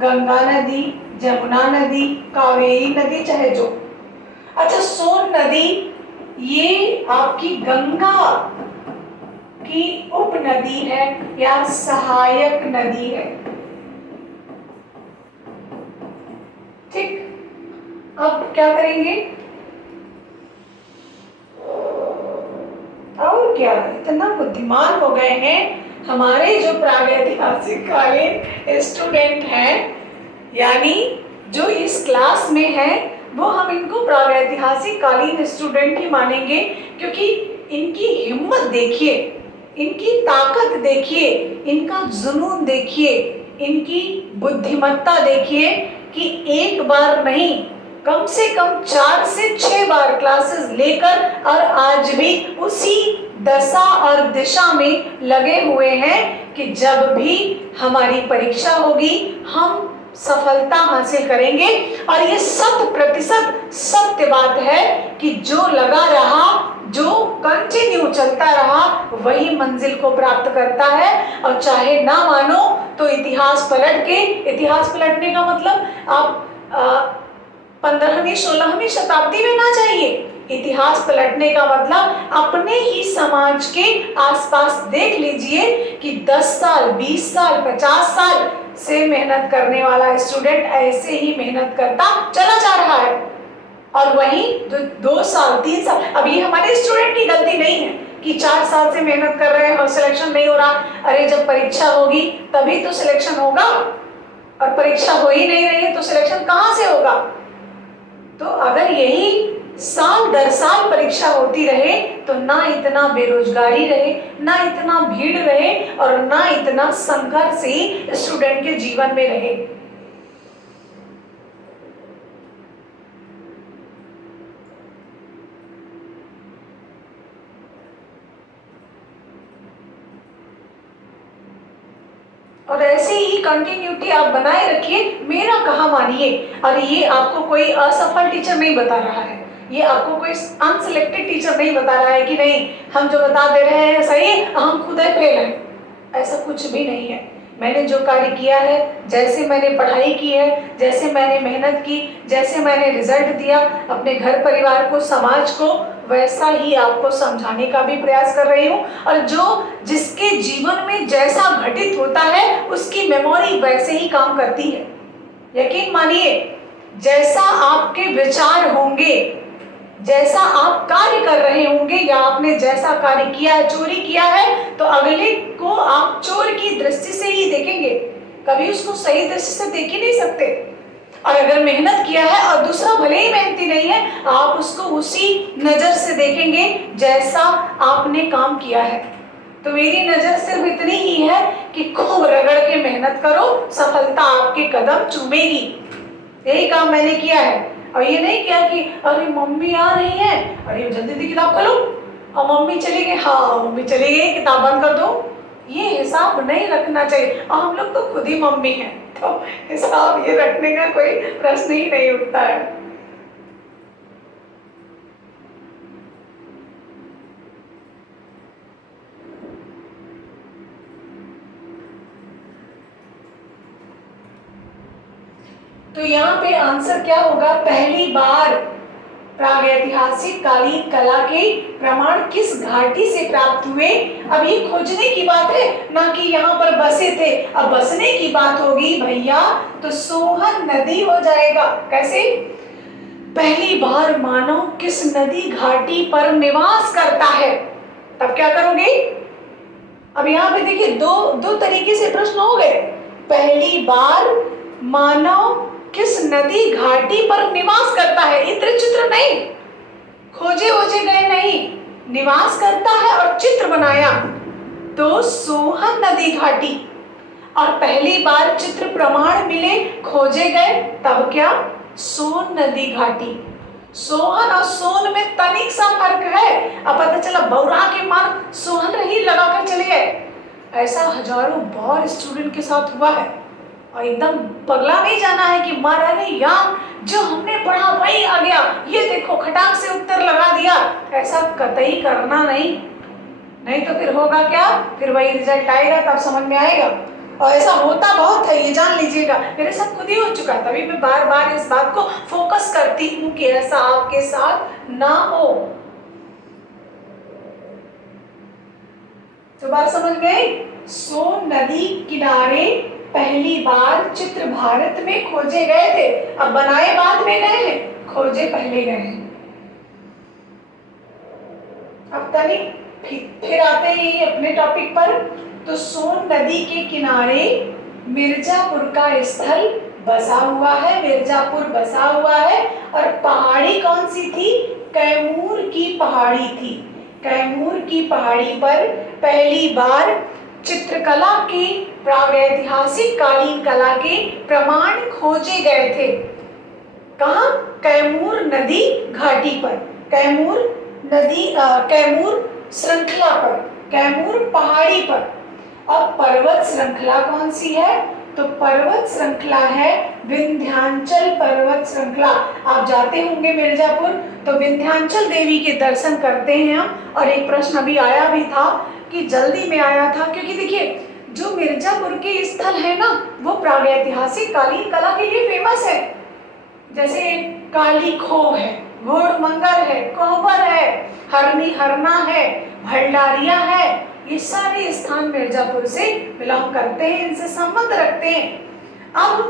गंगा नदी, जमुना नदी, कावेरी नदी, चाहे जो। अच्छा, सोन नदी ये आपकी गंगा की उपनदी है या सहायक नदी है। ठीक, अब क्या करेंगे? और क्या, इतना बुद्धिमान हो गए हैं हमारे जो प्रागैतिहासिक कालीन स्टूडेंट हैं, यानी जो इस क्लास में हैं, वो हम इनको प्रागैतिहासिक कालीन स्टूडेंट ही मानेंगे, क्योंकि इनकी हिम्मत देखिए, इनकी ताकत देखिए, इनका जुनून देखिए, इनकी बुद्धिमत्ता देखिए कि एक बार नहीं, कम से कम 4 से 6 बार क्लासेस लेकर और आज भी उसी दशा और दिशा में लगे हुए हैं कि जब भी हमारी परीक्षा होगी हम सफलता हासिल करेंगे। और ये 100% सत्य बात है कि जो लगा रहा, जो कंटिन्यू चलता रहा, वही मंजिल को प्राप्त करता है। और चाहे ना मानो तो इतिहास पलट के, इतिहास पलटने का मतलब आप 15वीं 16वीं शताब्दी में ना जाइए। इतिहास पलटने का मतलब अपने ही समाज के आसपास देख लीजिए कि 10 साल, 20 साल, 50 साल से मेहनत करने वाला स्टूडेंट ऐसे ही मेहनत करता चला जा रहा है। और वहीं 2 साल, 3 साल, अब ये हमारे स्टूडेंट की गलती नहीं है कि 4 साल से मेहनत कर रहे हैं और सिलेक्शन नहीं हो रहा। अरे जब परीक्षा होगी तभी तो सिलेक्शन होगा, और परीक्षा हो ही नहीं रही है तो सिलेक्शन कहाँ से होगा? तो अगर यही साल दर साल परीक्षा होती रहे तो ना इतना बेरोजगारी रहे, ना इतना भीड़ रहे, और ना इतना संघर्ष ही स्टूडेंट के जीवन में रहे। और ऐसे ही कंटिन्यूटी आप बनाए रखिए, मेरा कहा मानिए। और ये आपको कोई असफल टीचर नहीं बता रहा है, ये आपको कोई अनसिलेक्टेड टीचर नहीं बता रहा है कि नहीं हम जो बता दे रहे हैं सही, हम खुद ही फेल हैं, ऐसा कुछ भी नहीं है। मैंने जो कार्य किया है, जैसे मैंने पढ़ाई की है, जैसे मैंने मेहनत की, जैसे मैंने रिजल्ट दिया अपने घर परिवार को, समाज को, वैसा ही आपको समझाने का भी प्रयास कर रही हूँ। और जो जिसके जीवन में जैसा घटित होता है उसकी मेमोरी वैसे ही काम करती है। यकीन मानिए, जैसा आपके विचार होंगे, जैसा आप कार्य कर रहे होंगे, या आपने जैसा कार्य किया है, चोरी किया है, तो अगले को आप चोर की दृष्टि से ही देखेंगे, कभी उसको सही दृष्टि से देख ही नहीं सकते। और अगर मेहनत किया है और दूसरा भले ही मेहनती नहीं है, आप उसको उसी नजर से देखेंगे जैसा आपने काम किया है। तो मेरी नजर सिर्फ इतनी ही है कि खूब रगड़ के मेहनत करो, सफलता आपके कदम चूमेगी। यही काम मैंने किया है। और ये नहीं किया कि अरे मम्मी आ रही है, अरे जल्दी जल्दी किताब खोलो, और मम्मी चली गई, हाँ मम्मी चली गई, किताब बंद कर दो। ये हिसाब नहीं रखना चाहिए। और हम लोग तो खुद ही मम्मी हैं, तो हिसाब ये रखने का कोई प्रश्न ही नहीं उठता है। तो यहाँ पे आंसर क्या होगा? पहली बार प्रागैतिहासिक कालीन कला के प्रमाण किस घाटी से प्राप्त हुए? अब ये खोजने की बात है, ना कि यहाँ पर बसे थे। अब बसने की बात होगी भैया तो सोहन नदी हो जाएगा। कैसे? पहली बार मानव किस नदी घाटी पर निवास करता है? तब क्या करोगे? अब यहाँ पे देखिए दो तरीके से प्रश्न हो गए। पहली बार मानव किस नदी घाटी पर निवास करता है, इत्र चित्र नहीं, खोजे वोजे गए नहीं, निवास करता है और चित्र बनाया तो सोहन नदी घाटी। और पहली बार चित्र प्रमाण मिले, खोजे गए, तब क्या? सोन नदी घाटी। सोहन और सोन में तनिक सा फर्क है। अब पता चला बौरा के मान सोहन ही लगाकर चले गए। ऐसा हजारों बार स्टूडेंट के साथ हुआ है और एकदम पगला नहीं जाना है कि मारा नहीं, या जो हमने पढ़ा वही आ गया, ये देखो खटाक से उत्तर लगा दिया। ऐसा कतई करना नहीं, नहीं तो फिर होगा क्या? फिर वही रिजल्ट आएगा, तब समझ में आएगा। और ऐसा होता बहुत है, ये जान लीजिएगा, मेरे साथ खुद ही हो चुका है। तभी मैं बार बार इस बात को फोकस करती हूँ कि ऐसा आपके साथ ना हो। तो बात समझ गए? सोन नदी किनारे पहली बार चित्र भारत में खोजे गए थे। अब बनाए बाद में गए हैं, खोजे पहले गए हैं। अब तनिक फिर आते हैं अपने टॉपिक पर। तो सोन नदी के किनारे मिर्जापुर का स्थल बसा हुआ है, मिर्जापुर बसा हुआ है। और पहाड़ी कौन सी थी? कैमूर की पहाड़ी थी। कैमूर की पहाड़ी पर पहली बार चित्रकला के, प्रागैतिहासिक कालीन कला के प्रमाण खोजे गए थे। कहाँ? कैमूर नदी घाटी पर, कैमूर नदी, कैमूर श्रृंखला पर, कैमूर पहाड़ी पर। और पर्वत श्रृंखला कौन सी है? तो पर्वत श्रृंखला है विंध्याचल पर्वत श्रृंखला। आप जाते होंगे मिर्जापुर तो विंध्याचल देवी के दर्शन करते हैं हम। और एक प्रश्न अभी आया भी था कि जल्दी में आया था, क्योंकि देखिए जो मिर्जापुर के स्थल है ना, वो प्रागैतिहासिक कालीन कला के लिए फेमस है। जैसे काली खोह है, घोड़मंगर है, कोहबर है, हरनी हरना है, भंडारिया है, ये सारे स्थान मिर्जापुर से बिलोंग करते हैं, इनसे संबंध रखते हैं। अब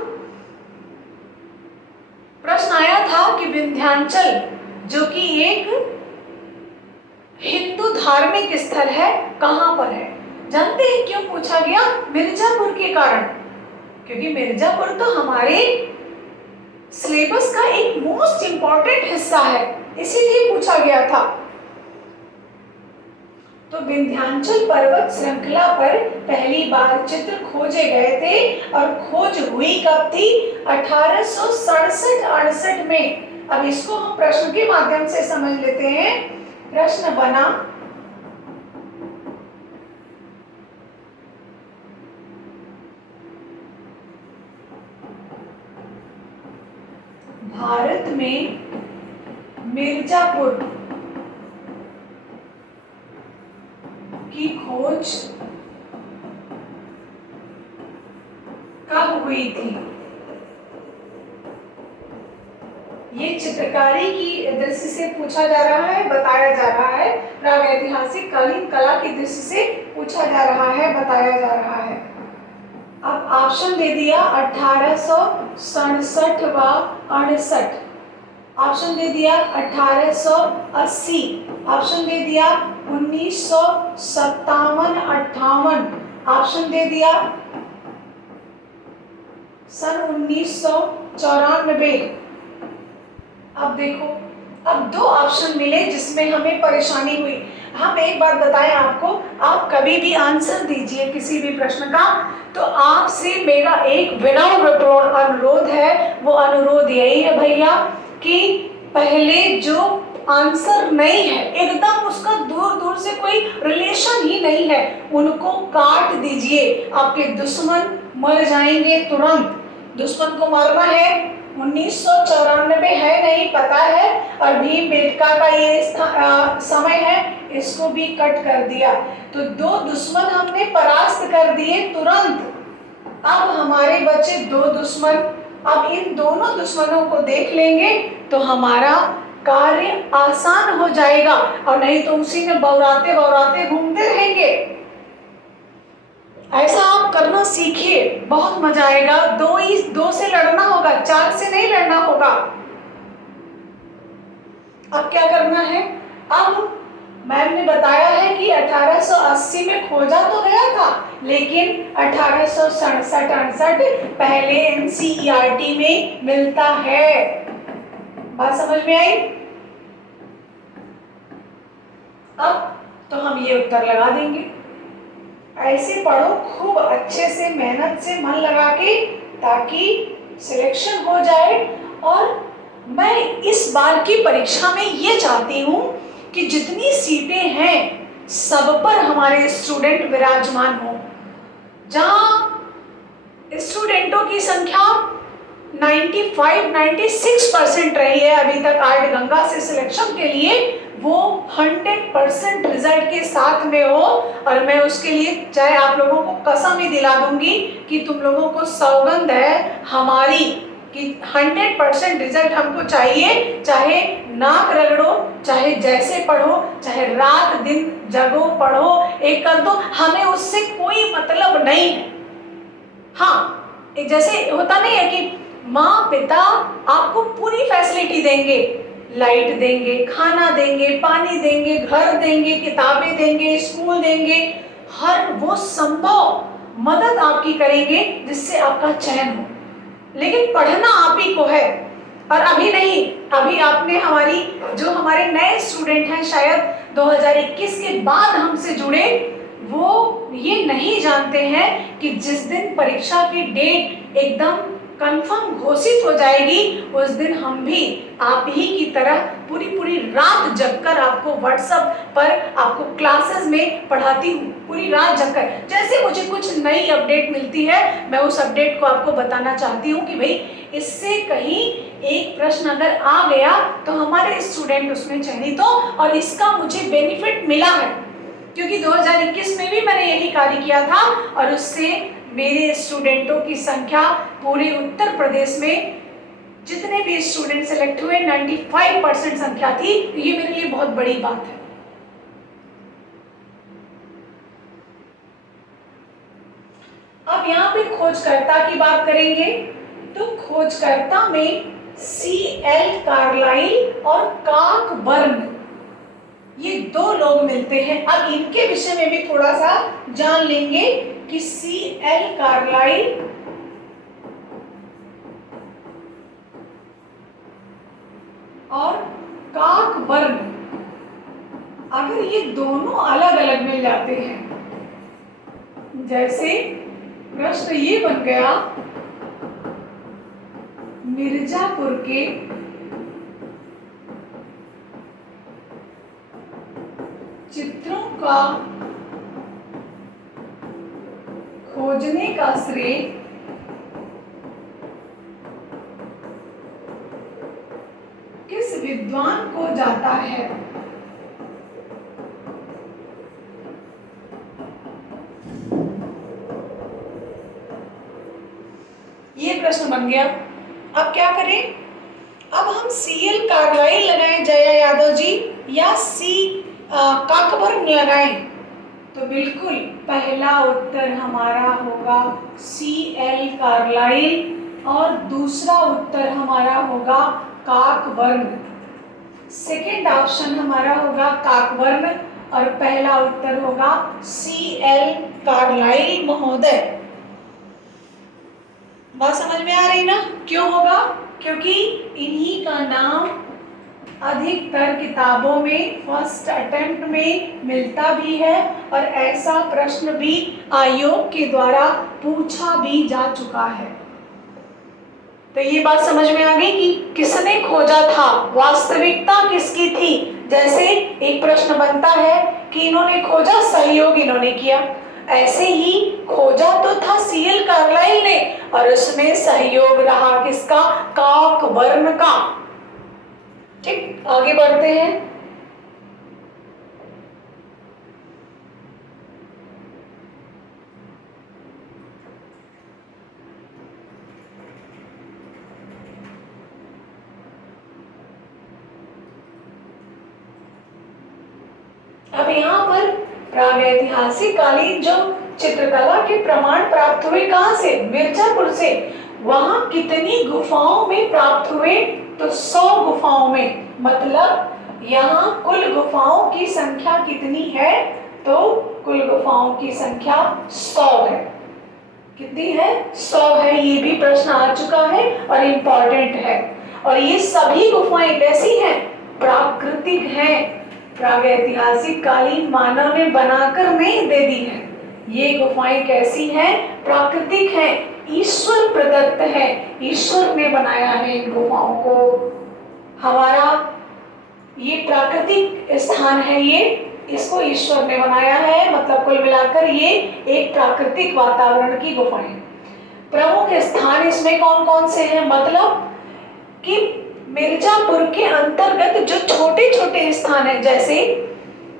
प्रश्न आया था कि विंध्याचल जो कि एक हिंदू धार्मिक स्थल है, कहां पर है? जानते हैं क्यों पूछा गया? मिर्जापुर के कारण, क्योंकि मिर्जापुर तो हमारे सिलेबस का एक मोस्ट इंपॉर्टेंट हिस्सा है, इसीलिए पूछा गया था। तो विंध्याचल पर्वत श्रृंखला पर पहली बार चित्र खोजे गए थे। और खोज हुई कब थी? 1867-68 में। अब इसको हम प्रश्न के माध्यम से समझ लेते हैं। प्रश्न बना, भारत में मिर्जापुर की खोज कब हुई थी? ये चित्रकारी की दृष्टि से पूछा जा रहा है, बताया जा रहा है। प्रागैतिहासिक कालीन कला की दृष्टि से पूछा जा रहा है, बताया जा रहा है। अब ऑप्शन दे दिया 1867 व 68, ऑप्शन दे दिया 1880, ऑप्शन दे दिया 1957-58, ऑप्शन दे दिया सन 1994। अब देखो, अब दो ऑप्शन मिले जिसमें हमें परेशानी हुई। हम एक बात बताएं आपको, आप कभी भी आंसर दीजिए किसी भी प्रश्न का, तो आपसे मेरा एक विनम्र अनुरोध है। वो अनुरोध यही है भैया कि पहले जो आंसर नहीं है, एकदम उसका दूर दूर से कोई रिलेशन ही नहीं है, उनको काट दीजिए। आपके दुश्मन मर जाएंगे तुरंत। दुश्मन को मारना है, 1994 है नहीं पता है, और भीमबेटका का ये समय है, इसको भी कट कर दिया। तो दो दुश्मन हमने परास्त कर दिए तुरंत। अब हमारे बचे दो दुश्मन। अब इन दोनों दुश्मनों को देख लेंगे तो हमारा कार्य आसान हो जाएगा, और नहीं तो उसी में बौराते बौराते घूमते रहेंगे। ऐसा आप करना सीखिए, बहुत मजा आएगा। दो से लड़ना होगा, चार से नहीं लड़ना होगा। अब क्या करना है, अब मैम ने बताया है कि 1880 में खोजा तो गया था, लेकिन 1867-68 पहले एनसीईआरटी में मिलता है। बात समझ में आई? अब तो हम ये उत्तर लगा देंगे। ऐसे पढ़ो खूब अच्छे से, मेहनत से, मन लगा के, ताकि सिलेक्शन हो जाए। और मैं इस बार की परीक्षा में ये चाहती हूँ कि जितनी सीटें हैं सब पर हमारे स्टूडेंट विराजमान हो। जहां स्टूडेंटों की संख्या 95-96% रही है अभी तक आर्ट गंगा से सिलेक्शन के लिए, वो 100% रिजल्ट के साथ में हो। और मैं उसके लिए चाहे आप लोगों को कसम ही दिला दूंगी कि तुम लोगों को सौगंध है हमारी कि 100% रिजल्ट हमको चाहिए। चाहे नाक रगड़ो, चाहे जैसे पढ़ो, चाहे रात दिन जगो पढ़ो, एक कर दो, हमें उससे कोई मतलब नहीं है। हाँ, जैसे होता नहीं है कि माँ पिता आपको पूरी फैसिलिटी देंगे, लाइट देंगे, खाना देंगे, पानी देंगे, घर देंगे, किताबें देंगे, स्कूल देंगे, हर वो संभव मदद आपकी करेंगे जिससे आपका चयन हो। लेकिन पढ़ना आप ही को है। और अभी नहीं, अभी आपने हमारी जो हमारे नए स्टूडेंट हैं शायद 2021 के बाद हमसे जुड़े, वो ये नहीं जानते हैं कि जिस दिन परीक्षा की डेट एकदम कंफर्म घोषित हो जाएगी, उस दिन हम भी आप ही की तरह पूरी पूरी रात जगकर आपको व्हाट्सएप पर आपको क्लासेस में पढ़ाती हूँ, पूरी रात जगकर। जैसे मुझे कुछ नई अपडेट मिलती है, मैं उस अपडेट को आपको बताना चाहती हूँ कि भाई इससे कहीं एक प्रश्न अगर आ गया तो हमारे स्टूडेंट उसमें चयनित हो, और इसका मुझे बेनिफिट मिला है क्योंकि 2021 में भी मैंने यही कार्य किया था और उससे मेरे स्टूडेंटों की संख्या पूरे उत्तर प्रदेश में जितने भी स्टूडेंट सेलेक्ट हुए 95% संख्या थी। ये मेरे लिए बहुत बड़ी बात है। अब यहाँ पे खोजकर्ता की बात करेंगे तो खोजकर्ता में C.L. कार्लाइल और कॉकबर्न, ये दो लोग मिलते हैं। अब इनके विषय में भी थोड़ा सा जान लेंगे कि C.L. कार्लाइल और कॉकबर्न, अगर ये दोनों अलग अलग मिल जाते हैं, जैसे प्रश्न ये बन गया, मिर्जापुर के चित्रों का खोजने का श्रेय किस विद्वान को जाता है? ये प्रश्न बन गया। अब क्या करें? अब हम C.L. कार्लाइल लगाएं जया यादव जी या कॉकबर्न लगाएं? तो बिल्कुल पहला उत्तर हमारा होगा C.L. कार्लाइल और दूसरा उत्तर हमारा होगा कॉकबर्न। सेकेंड ऑप्शन हमारा होगा कॉकबर्न और पहला उत्तर होगा C.L. कार्लाइल महोदय। बात समझ में आ रही ना? क्यों होगा? क्योंकि इन्हीं का नाम अधिकतर किताबों में फर्स्ट अटेम्प्ट में मिलता भी है और ऐसा प्रश्न भी आयोग के द्वारा पूछा भी जा चुका है। तो ये बात समझ में आ गई कि किसने खोजा था, वास्तविकता किसकी थी। जैसे एक प्रश्न बनता है कि इन्होंने खोजा, सहयोग इन्होंने किया, ऐसे ही खोजा तो था C.L. कार्लाइल ने और उसमें सहयोग रहा किसका? कॉकबर्न का। ठीक, आगे बढ़ते हैं। अब यहाँ पर प्रागैतिहासिक कालीन जो चित्रकला के प्रमाण प्राप्त हुए कहाँ से? मिर्जापुर से। वहां कितनी गुफाओं में प्राप्त हुए? तो 100 गुफाओं में, मतलब यहाँ कुल गुफाओं की संख्या कितनी है? तो कुल गुफाओं की संख्या 100 है। कितनी है? 100 है। ये भी प्रश्न आ चुका है और इम्पोर्टेंट है। और ये सभी गुफाएं कैसी हैं? प्राकृतिक हैं, प्रागैतिहासिक कालीन मानव ने बनाकर नहीं दे दी है। ये गुफाएं कैसी हैं? प्राकृतिक हैं, ईश्वर प्रदत्त है, ईश्वर ने बनाया है इन गुफाओं को। हमारा ये प्राकृतिक स्थान है, ये इसको ईश्वर ने बनाया है, मतलब कुल मिलाकर ये एक प्राकृतिक वातावरण की गुफाएं। प्रमुख स्थान इसमें कौन कौन से हैं? मतलब कि मिर्जापुर के अंतर्गत जो छोटे छोटे स्थान हैं, जैसे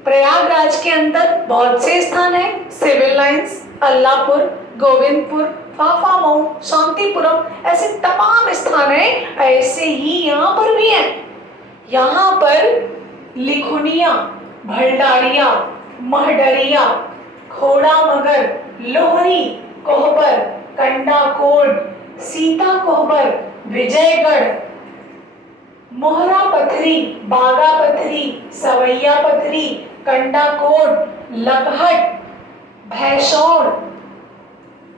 प्रयागराज के अंदर बहुत से स्थान हैं, सिविल लाइंस, अल्लाहपुर, गोविंदपुर, फाफामऊ, शांतिपुरम, ऐसे तमाम स्थान हैं। ऐसे ही यहाँ पर भी हैं। यहाँ पर लिखुनिया, भलडारिया, महडरिया, खोड़ा मगर, लोहरी, कोहबर, कंडाकोट, सीता कोहबर, विजयगढ़, मोहरा पथरी, बागा पथरी, सवैया पथरी, कंडाकोट, लकहट, भैसौर,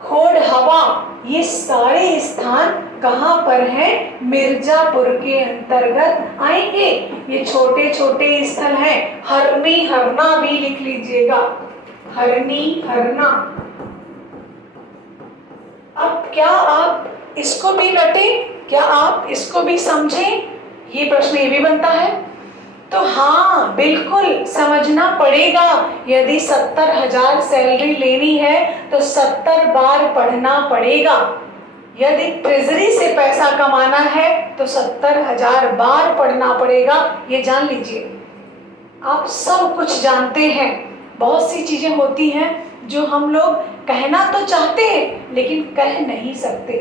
खोड़ हवा, ये सारे स्थान कहाँ पर हैं? मिर्जापुर के अंतर्गत आएंगे। ये छोटे छोटे स्थल हैं। हरनी, हरना भी लिख लीजिएगा, हरनी, हरना। अब क्या आप इसको भी रटें? क्या आप इसको भी समझें? ये प्रश्न ये भी बनता है। तो हाँ, बिल्कुल समझना पड़ेगा। यदि 70,000 सैलरी लेनी है तो 70 बार पढ़ना पड़ेगा। यदि ट्रेजरी से पैसा कमाना है तो 70,000 बार पढ़ना पड़ेगा। ये जान लीजिए। आप सब कुछ जानते हैं। बहुत सी चीजें होती हैं जो हम लोग कहना तो चाहते हैं लेकिन कह नहीं सकते।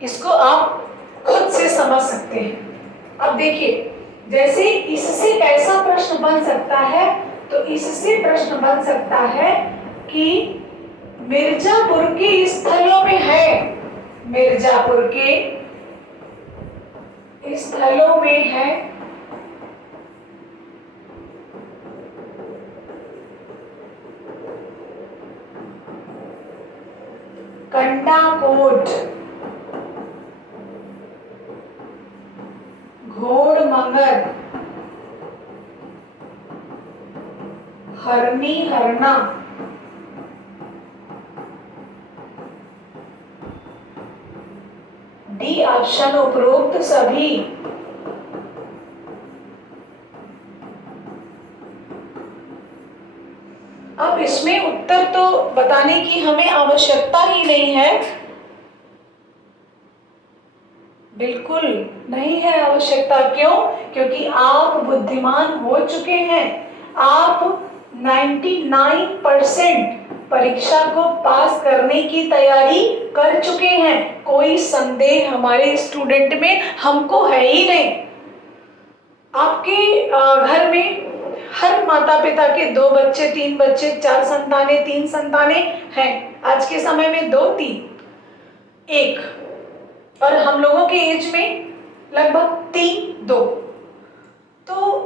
इसको आप खुद से समझ सकते हैं। अब देखिए, जैसे इससे कैसा प्रश्न बन सकता है? तो इससे प्रश्न बन सकता है कि मिर्जापुर के स्थलों में है, मिर्जापुर के स्थलों में है कंडाकोट, घोड़मंगर, हरनी, हरना, डी ऑप्शन उपरोक्त सभी। अब इसमें उत्तर तो बताने की हमें आवश्यकता ही नहीं है, बिल्कुल नहीं है आवश्यकता। क्यों? क्योंकि आप बुद्धिमान हो चुके हैं। आप 99% परीक्षा को पास करने की तैयारी कर चुके हैं। कोई संदेह हमारे स्टूडेंट में हमको है ही नहीं। आपके घर में हर माता पिता के 2 बच्चे, 3 बच्चे, 4 संतानें, 3 संतानें हैं। आज के समय में 2, 3, 1, और हम लोगों के एज में लगभग 3, 2। तो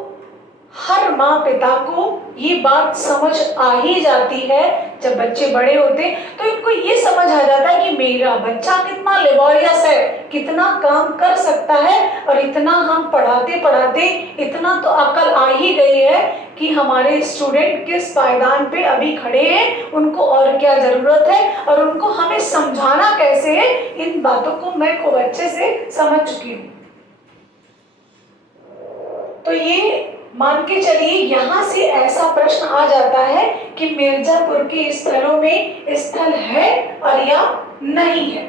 हर माँ पिता को ये बात समझ आ ही जाती है। जब बच्चे बड़े होते तो इनको ये समझ आ जाता है कि मेरा बच्चा कितना लेबोरियस है, कितना काम कर सकता है, और इतना हम पढ़ाते पढ़ाते इतना तो अकल आ ही गई है कि हमारे स्टूडेंट किस पायदान पे अभी खड़े हैं, उनको और क्या जरूरत है और उनको हमें समझाना कैसे है। इन बातों को मैं खूब अच्छे से समझ चुकी हूँ। तो ये मान के चलिए, यहाँ से ऐसा प्रश्न आ जाता है कि मिर्जापुर के स्थलों में स्थल है और या नहीं है।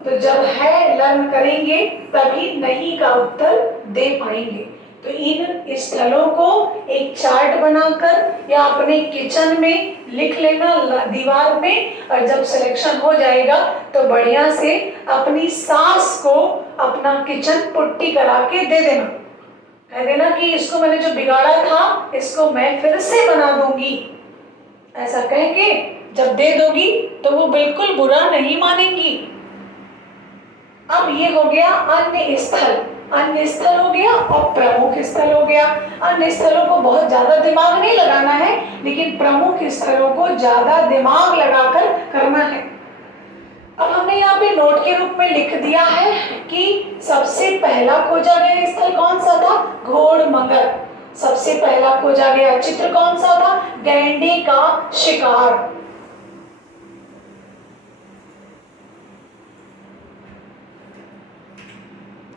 तो जब है लर्न करेंगे तभी नहीं का उत्तर दे पाएंगे। तो इन स्थलों को एक चार्ट बनाकर या अपने किचन में लिख लेना दीवार में, और जब सिलेक्शन हो जाएगा तो बढ़िया से अपनी सास को अपना किचन पुट्टी करा के दे देना। कह देना कि इसको मैंने जो बिगाड़ा था इसको मैं फिर से बना दूंगी। ऐसा कह के जब दे दोगी तो वो बिल्कुल बुरा नहीं मानेंगी। अब ये हो गया अन्य स्थल। अन्य स्थल हो गया और प्रमुख स्थल हो गया। अन्य स्थलों को बहुत ज्यादा दिमाग नहीं लगाना है, लेकिन प्रमुख स्थलों को ज्यादा दिमाग लगाकर करना है। अब हमने यहाँ पे नोट के रूप में लिख दिया है कि सबसे पहला खोजा गया स्थल कौन सा था? घोड़मंगर। सबसे पहला खोजा गया चित्र कौन सा था? गैंडे का शिकार।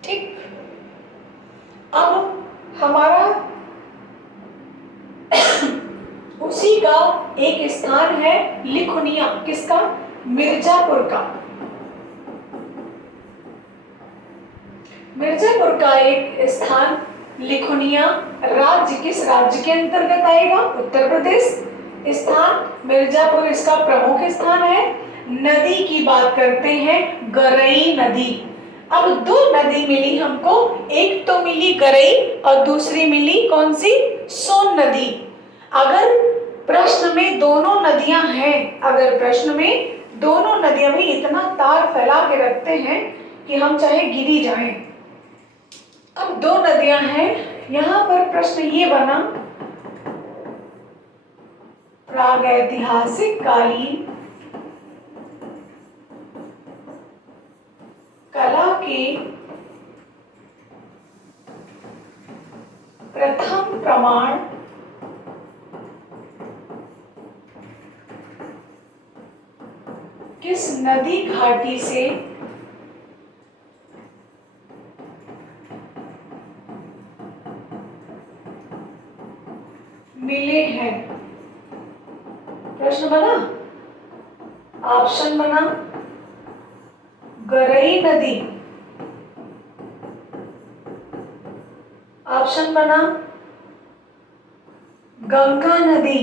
ठीक, अब हमारा उसी का एक स्थान है लिखुनिया। किसका? मिर्जापुर का। मिर्जापुर का एक स्थान लिखुनिया राज्य किस राज्य के अंतर्गत आएगा? उत्तर प्रदेश। स्थान मिर्जापुर इसका प्रमुख स्थान है। नदी की बात करते हैं गरई नदी। अब दो नदी मिली हमको, एक तो मिली गरई और दूसरी मिली कौन सी? सोन नदी। अगर प्रश्न में दोनों नदियां हैं, अगर प्रश्न में दोनों नदियां भी इतना तार फैला के रखते हैं कि हम चाहे गिरी जाएं। अब दो नदियां हैं, यहां पर प्रश्न ये बना प्रागैतिहासिक कालीन कला के प्रथम प्रमाण किस नदी घाटी से मिले हैं? प्रश्न बना, ऑप्शन बना गरई नदी, ऑप्शन बना गंगा नदी,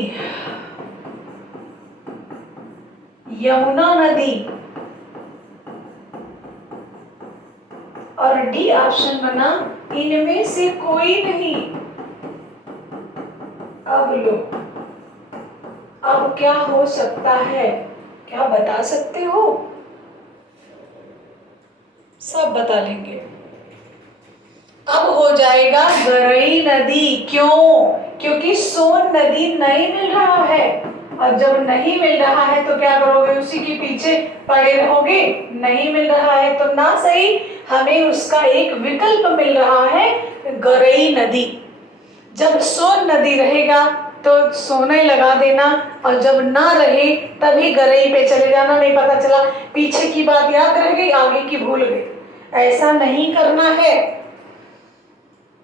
यमुना नदी, और डी ऑप्शन बना इनमें से कोई नहीं। अब लो, अब क्या हो सकता है? क्या बता सकते हो? सब बता लेंगे। अब हो जाएगा गरई नदी। क्यों? क्योंकि सोन नदी नहीं मिल रहा है, और जब नहीं मिल रहा है तो क्या करोगे? उसी के पीछे पड़े रहोगे। नहीं मिल रहा है तो ना सही, हमें उसका एक विकल्प मिल रहा है गरई नदी। जब सोन नदी रहेगा तो सोने लगा देना, और जब ना रहे तभी गरई पे चले जाना। नहीं पता चला पीछे की बात याद रह गई, आगे की भूल गई। ऐसा नहीं करना है।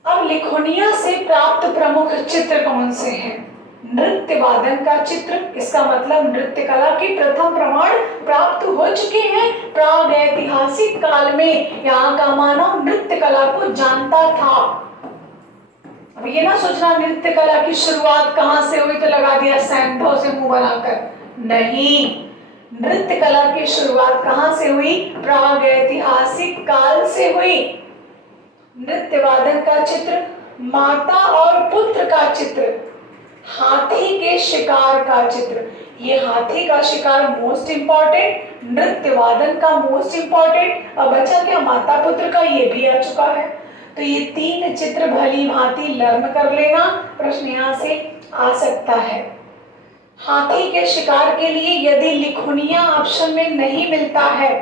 अब लिखुनिया से प्राप्त प्रमुख चित्र कौन से हैं? नृत्य वादन का चित्र, इसका मतलब नृत्य कला के प्रथम प्रमाण प्राप्त हो चुके हैं। प्रागैतिहासिक काल में यहाँ का मानव नृत्य कला को जानता था। अब ये ना सोचना नृत्य कला की शुरुआत कहाँ से हुई तो लगा दिया सैंधव से मुंह बनाकर। नहीं, नृत्य कला की शुरुआत कहाँ से हुई? प्रागैतिहासिक काल से हुई। नृत्य वादन का चित्र, माता और पुत्र का चित्र, हाथी के शिकार का चित्र। ये हाथी का शिकार मोस्ट इंपॉर्टेंट, नृत्य वादन का मोस्ट इंपॉर्टेंट, और बचा क्या? माता पुत्र का, ये भी आ चुका है। तो ये तीन चित्र भली भांति लर्न कर लेना, प्रश्न यहाँ से आ सकता है। हाथी के शिकार के लिए यदि लिखुनिया ऑप्शन में नहीं मिलता है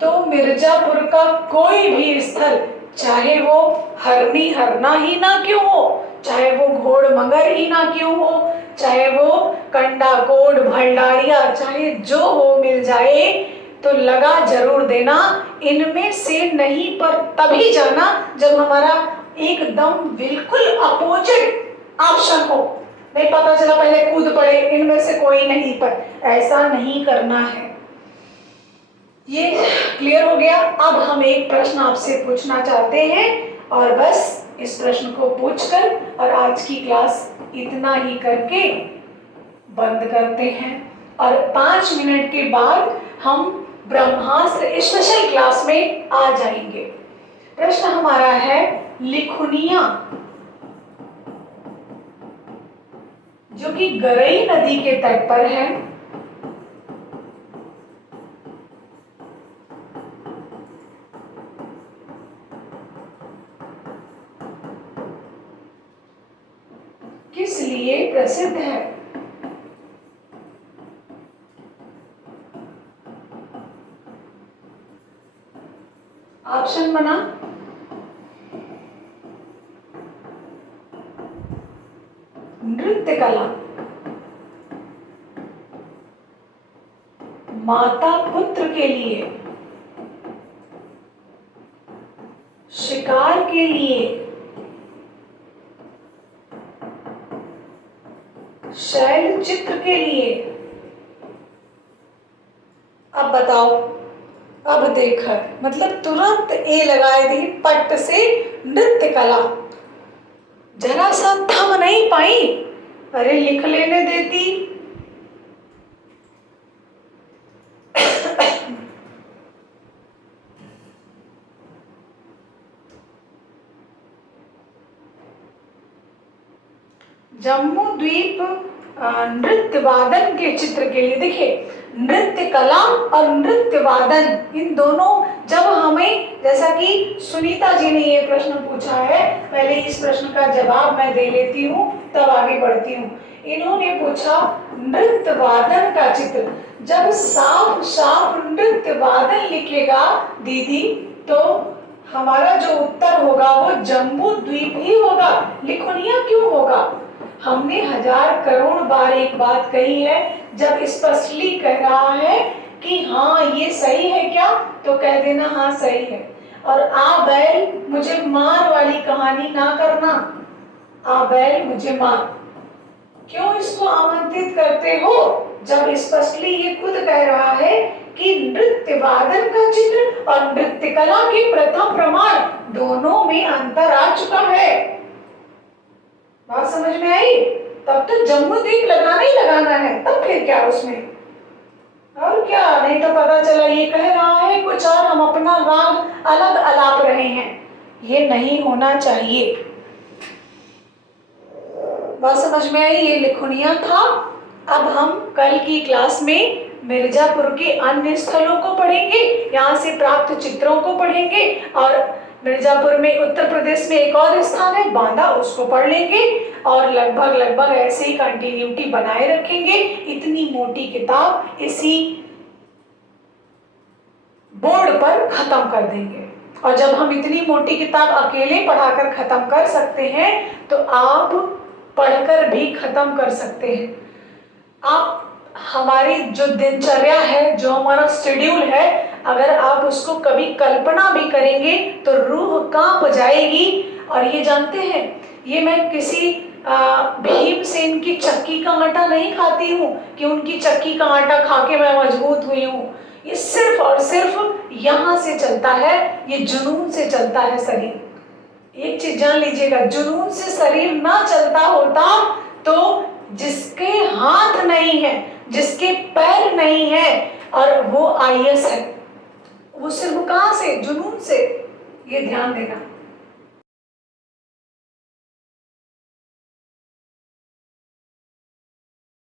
तो मिर्जापुर का कोई भी स्थल, चाहे वो हरनी हरना ही ना क्यों हो, चाहे वो घोड़मंगर ही ना क्यों हो, चाहे वो कंडाकोट भंडारिया, चाहे जो हो मिल जाए तो लगा जरूर देना। इनमें से नहीं पर तभी जाना जब हमारा एकदम बिल्कुल अपोजिट ऑप्शन हो। नहीं पता चला पहले कूद पड़े इनमें से कोई नहीं पर, ऐसा नहीं करना है। ये क्लियर हो गया। अब हम एक प्रश्न आपसे पूछना चाहते हैं, और बस इस प्रश्न को पूछकर और आज की क्लास इतना ही करके बंद करते हैं, और 5 मिनट के बाद हम ब्रह्मास्त्र स्पेशल क्लास में आ जाएंगे। प्रश्न हमारा है, लिखुनिया जो कि गरई नदी के तट पर है, इसलिए प्रसिद्ध है। ऑप्शन बना नृत्य कला, माता पुत्र के लिए, शिकार के लिए, शैल चित्र के लिए। अब बताओ, अब देखा मतलब तुरंत ए लगाए दी पट से नृत्य कला। जरा सा थम नहीं पाई, अरे लिख लेने देती। जम्मू द्वीप नृत्य वादन के चित्र के लिए देखिए, नृत्य कला और नृत्य वादन इन दोनों, जब हमें, जैसा कि सुनीता जी ने ये प्रश्न पूछा है, पहले इस प्रश्न का जवाब मैं दे लेती हूँ तब आगे बढ़ती हूँ। इन्होंने पूछा नृत्य वादन का चित्र, जब साफ साफ नृत्य वादन लिखेगा दीदी तो हमारा जो उत्तर होगा वो जम्बू द्वीप ही होगा, लिखुनिया क्यों होगा। हमने 1000 करोड़ बार एक बात कही है, जब स्पष्टली कह रहा है कि हाँ ये सही है क्या, तो कह देना हाँ सही है। और आ बैल मुझे मार वाली कहानी ना करना, आ बैल मुझे मार, क्यों इसको आमंत्रित करते हो, जब स्पष्टली ये खुद कह रहा है कि नृत्य वादन का चित्र और नृत्य कला के प्रथम प्रमाण दोनों में अंतर आ चुका है। बात समझ में आई? तब तो जम्मूद्वीप लगाना ही लगाना है, तब फिर क्या उसमें, और क्या, नहीं तो पता चला ये कह रहा है कुछ और हम अपना राग अलग अलाप रहे हैं, ये नहीं होना चाहिए। बात समझ में आई? ये लिखुनिया था। अब हम कल की क्लास में मिर्जापुर के अन्य स्थलों को पढ़ेंगे, यहाँ से प्राप्त चित्रों को पढ़ेंगे, और मिर्जापुर में उत्तर प्रदेश में एक और स्थान है बांदा, उसको पढ़ लेंगे, और लगभग ऐसे ही कंटिन्यूटी बनाए रखेंगे। इतनी मोटी किताब इसी बोर्ड पर खत्म कर देंगे, और जब हम इतनी मोटी किताब अकेले पढ़ाकर खत्म कर सकते हैं तो आप पढ़कर भी खत्म कर सकते हैं। आप हमारी जो दिनचर्या है, जो हमारा शेड्यूल है, अगर आप उसको कभी कल्पना भी करेंगे तो रूह कांप जाएगी। और ये जानते हैं, ये मैं किसी भीमसेन की चक्की का आटा नहीं खाती हूँ कि उनकी चक्की का आटा खा के मैं मजबूत हुई हूँ। ये सिर्फ और सिर्फ यहाँ से चलता है, ये जुनून से चलता है शरीर। एक चीज जान लीजिएगा, जुनून से शरीर ना चलता होता तो जिसके हाथ नहीं है, जिसके पैर नहीं है, और वो आईएएस है, वो सिर्फ कहाँ से, जुनून से। ये ध्यान देना।